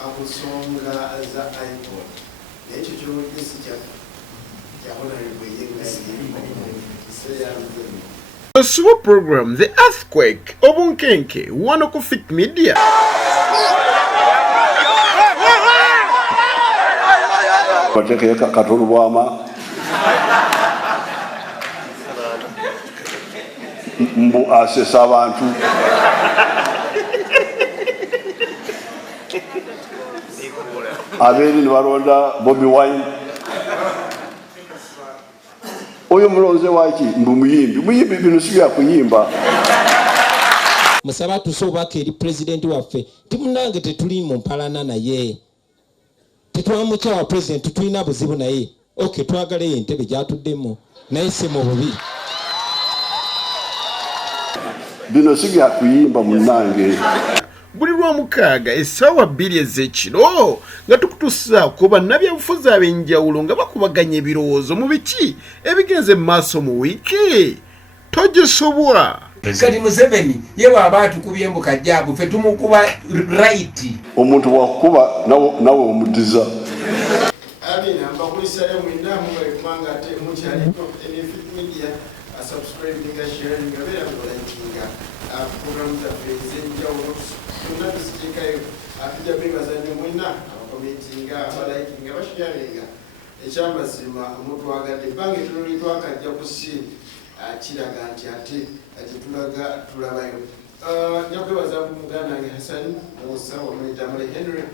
akusonga za iPod naye ekyo kyowulidde si Osuwa program The Earthquake obunkenke wano ku Fit Media. Bateke katolu bwama mbu asesa abantu aberi ni baronda Bobi Wine oyo mulonze waki mbu muyimbi bino si bya kuyimba musaba tusobaka eri president waffe timunange tetuli mu mpalana naye tetwamukyawa president tulina buzibu naye okay twagala entebe gyatuddemu naye si mu bubi bino si bya kuyimba munange buli lwamukaaga essaawa 2 ez'ekiro nga tukutuusa ku bannabyabufuzi ab'enjawulo nga bakubaganya ebirowoozo mu biki ebigenze mu maaso mu wiiki togisobwa kati Museveni ye bw'aba atukubye embuka jaabu ffe tumukuba right omuntu bwakukuba nawe omuddiza amina mbakulisayo mwina mubali kubanga ate mukyalino Fit Media subscribinga sharinga beera mulikinga program zaffe ez'enjawulo tonna tuziteekayo tujja beebazanyo mwina abakomentinga abalikinga basharinga ekyamazima mutwagadde ebbanga ettono litwakajja ku si kiraga nti ate tetulaga tulabayo Nyakwebaza muganda wange Hassan Musa omuyitambule Henry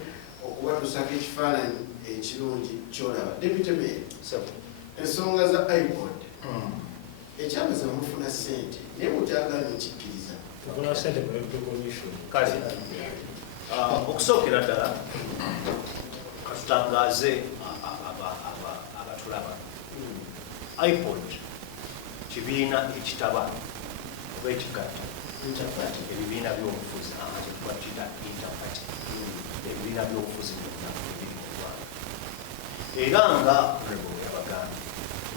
okuba tusaka ekifaananyi ekirungi kyolaba. Deputy Mayor, ensonga za iPod ekyambaza mufuna ssente naye mukyagala mukikkiriza. Kale okusookera ddala katutangaaze abatulaba. iPod kibiina ekitaba oba ekigatta ebibiina by'obufuzi kyetwakita interparty ebibiina by'obufuzi byonna biri mu ggwanga era nga yabagamba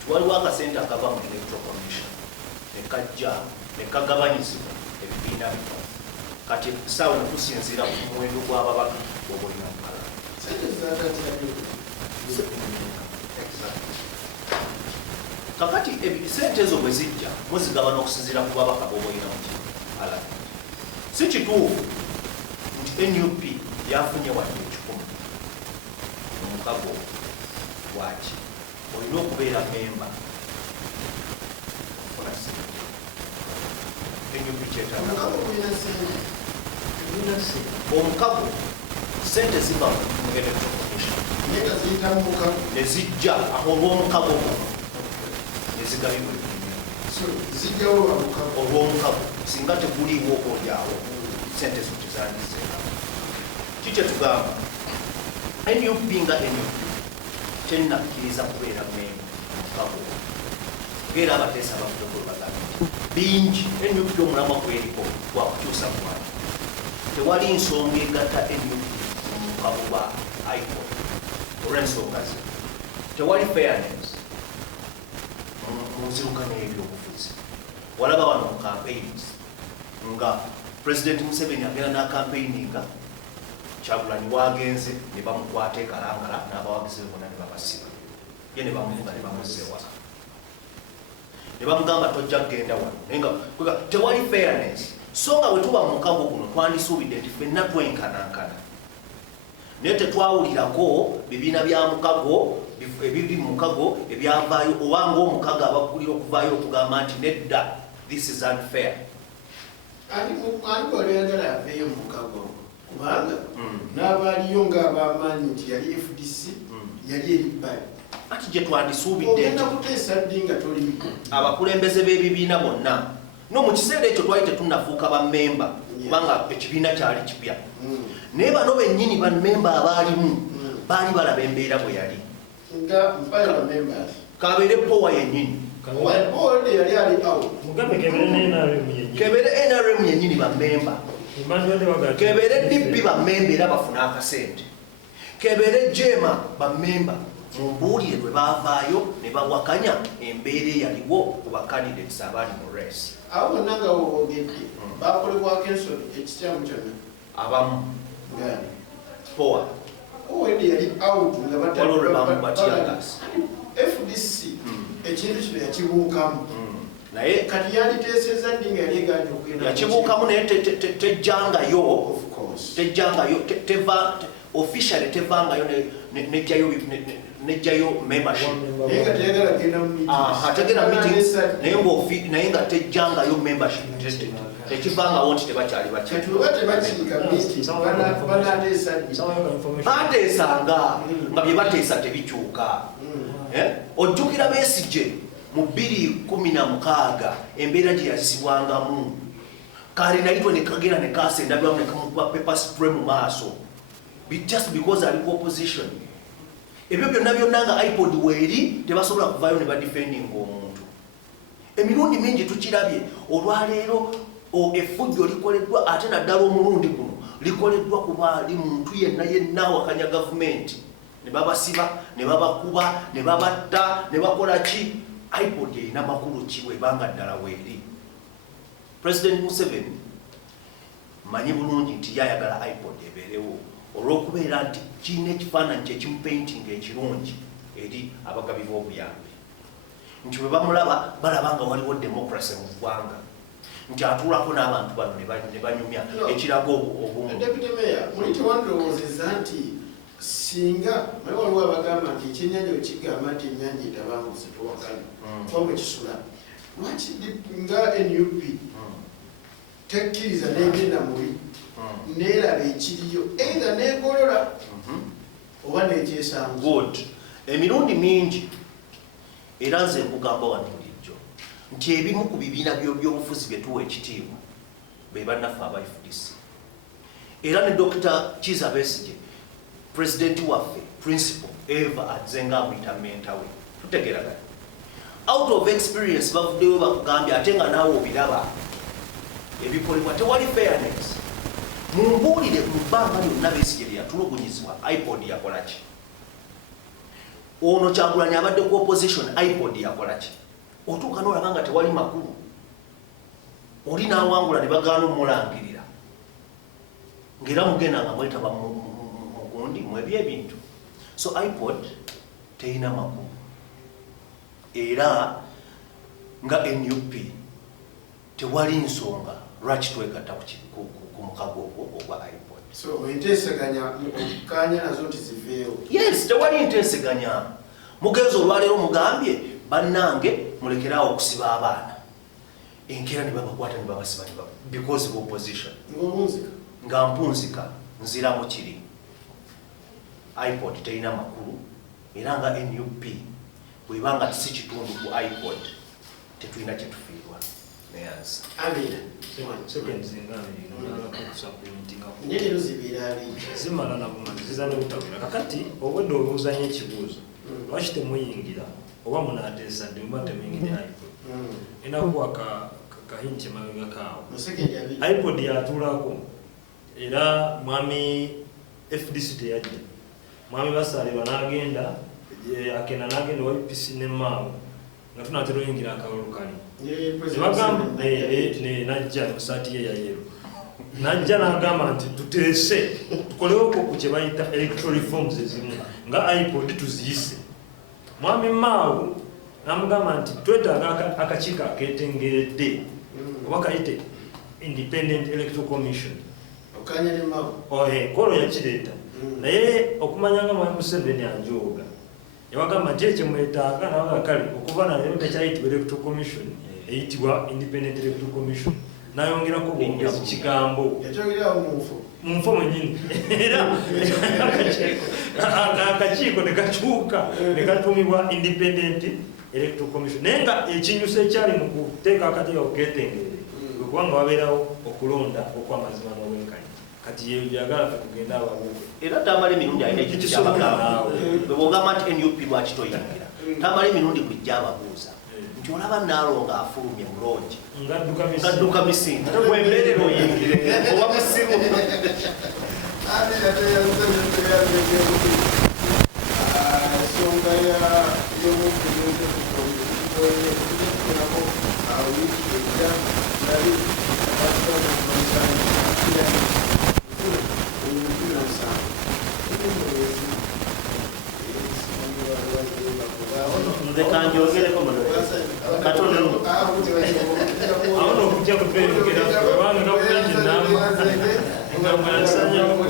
waliwo akasente akava mu electoral commission nekajja nekagabanyizibwa ebibiina bino kati saawa netusinziira ku muwendo gw'ababaka oba olina mukala kakati sente ezo bwe zijja muzigaba n'okusinziira ku babaka b'oboolina mu Parliament. Si kituufu nti NUP yafunye wadde 10 mu mukago gwaki olina okubeera memba ofuna ssente. NUP kyetaaga omukago ssente ziva mu electoral commission nezijja olw'omukago nezigabibwa olw'omukago singa teguliiwo olyawo sente zo tezandizeeka. Kikyetugamba NUP nga NUP tennakkiriza kubeera memba mukago ng'era abateesa abavuddeko bagamba bingi NUP omulamwa gweriko gwakukyusa gwaki tewali nsonga egatta NUP mu mukago gwa IPOD olw'ensonga ze tewali fairness muzirukana ebyobufuzi. Walaba wano mu campaigns nga President Museveni agenda na campaigninga Kyagulanyi wagenze ne bamukwata ekalangala n'abawagizi be bonna ne babasiba ye ne bamuvuga ne bamuzzewa ne bamugamba tojja kugenda wano naye nga tewali fairness. So nga bwe tuba mu mukago guno twandisuubidde nti ffenna twenkanankana naye tetwawulirako bibiina bya mukago ebiri mu mukago ebyavaayo obanga omukago abakulira okuvaayo okugamba nti nedda this is unfair. Ani olwayagala aveeyo mu mukago kubanga n'abaaliyo ng'abamaanyi nti yali FDC yali eribbali ati gye twandisuubidde ogenda kuteesa ddi nga toliko abakulembeze b'ebibiina bonna no mu kiseera ekyo twali tetunnafuuka bammemba kubanga ekibiina kyali kipya naye bano bennyini bammemba abaalimu baali balaba embeera bwe yali nga mpala members kabeere powa yennyini kebere NRM yennyini bammemba kebere DP bammemba era bafuna akasente kebere Jema bammemba mumbuulire lwe baavaayo ne bawakanya embeera eyaliwo ku bacandidates abaali mu race. Abo bonna nga woogedde bakolebwako ensonga ekityamu kyonna abamu powa owedde yali out nga batyagas FDC ekintu kino yakibuukamu naye kati yaliteeseza ddi nga yali eganja okugenda yakibuukamu naye tejjangayo officially tevangayo nejjayo membership naye nga teyagala tegenda meeting naye nga tejjangayo membership tekivangawo nti tebakyali bateesanga nga bye bateesa tebikyuka. Ojjukira Besigye mu 2016 embeera gye yazisibwangamu kale nalitwe ne kagera ne kasendabyamu ne kamukuba paper spray mu maaso just because ali ku opposition. Ebyo byonna byonna nga iPod weeri tebasobola kuvaayo ne badefendinga omuntu. Emirundi mingi tukirabye olwaleero effujjo likoleddwa ate naddala omulundi guno likoleddwa ku baali muntu yenna awakanya gavumenti ne babasiba ne babakuba ne babatta ne bakola ki. iPod erina makulu ki bwebanga ddala weeri. President Museveni manyi bulungi nti yayagala iPod ebeerewo olw'okubeera nti kirina ekifaananyi kyekimupaintinga ekirungi eri abagabi b'obuyambi nti bwe bamulaba balaba nga waliwo democracy mu ggwanga nti atuulako n'abantu bano ne banyumya ekirago obumu. Deputy Mayor, muli tewandowoozeza nti singa naye waliwo abagamba nti ekyennyanja wekigamba nti ennyanja etabanguse towakana oba bwe kisula lwaki nga NUP tekkiriza negenda mubi neraba ekiriyo either negolola oba nekyesanga. Good. Emirundi mingi era nze nkugamba wano bulijjo nti ebimu ku bibiina by'obufuzi bye tuwa ekitiibwa be bannaffe aba FDC era ne Dr. Kiza Besigye president waffe principal eva azenga amuyita menta we tutegeragana out of experience bavuddeyo bakugambye ate nga naawe obiraba ebikolebwa tewali fairness. Mumbuulire mu bbanga lyonna Besigye lye yatulugunyizibwa iPod yakola ki? Ono Kyagulanyi abadde ku opposition iPod yakola ki? Otuuka n'olaba nga tewali makulu oli n'awangula ne bagaana omulangirira ng'era mugenda nga mwetaba mugundi mwebyo ebintu. So iPod teyina makulu era nga NUP tewali nsonga lwaki twegatta ku mukago ogwa iPod. So enteeseganya mukanya nazo nti ziveewo. Yes, tewali nteeseganya. Mugenzi olwaleero mugambye bannange mulekeraawo okusiba abaana enkeera ne babakwata ne babasiba because of opposition. Nga mpunzika nziramu kiri iPod teyina makulu era nga NUP bwebanga si kitundu ku iPod tetulina kyetufiirwa. Neyanza Amina second zingani supplementing up nyeri zibirali zimala na kumaliza n'obutawera kakati obwedde obuuzanya ekibuuzo lwaki temuyingira oba munateesa dde muba temuyingira iPod enakuwa kahinti mabega kaawo iPod yatuulako era mwami FDC teyajja mwami Basalirwa n'agenda akenda n'agenda wa UPC ne Mao nga tunatera oyingira akalulu kali nebagamba najja musaati ye yayero najja n'agamba nti tuteese tukolewoko ku kye bayita electoral reforms ezimu nga iPod tuziyise. Mwami Mao n'amugamba nti twetaaga akakiiko akeetengeredde oba kayite Independent Electoral Commission kolo yakireeta naye okumanya nga mwami Museveni anjooga yabagamba nti ekyo mwetaaga nabaga kale okuva naleero tekyayitibwa Electoral Commission eyitibwa Independent Electoral Commission nayongerako bwongezi kigambo munfo mwenyini era akakiiko nekakyuka nekatumibwa Independent Electoral Commission naye nga ekinyusa ekyali mu kuteeka akateeka oketengere kubanga wabeerawo okulonda okw'amazima n'obwenkanya kati yeyagala kugenda ababuuke era tamala emirundi alina ekikyabagamba bwogamba nti NUP lwaki toyingira tamala emirundi kujja ababuuza nti olaba Naalonga afulumye mulungi ngadduka misinga bwembeerera oyingire oba musiru ensonga nze kanjogereko katono awono okujja kubeerukira kubanga nga kubenje nama nga mwansanyawo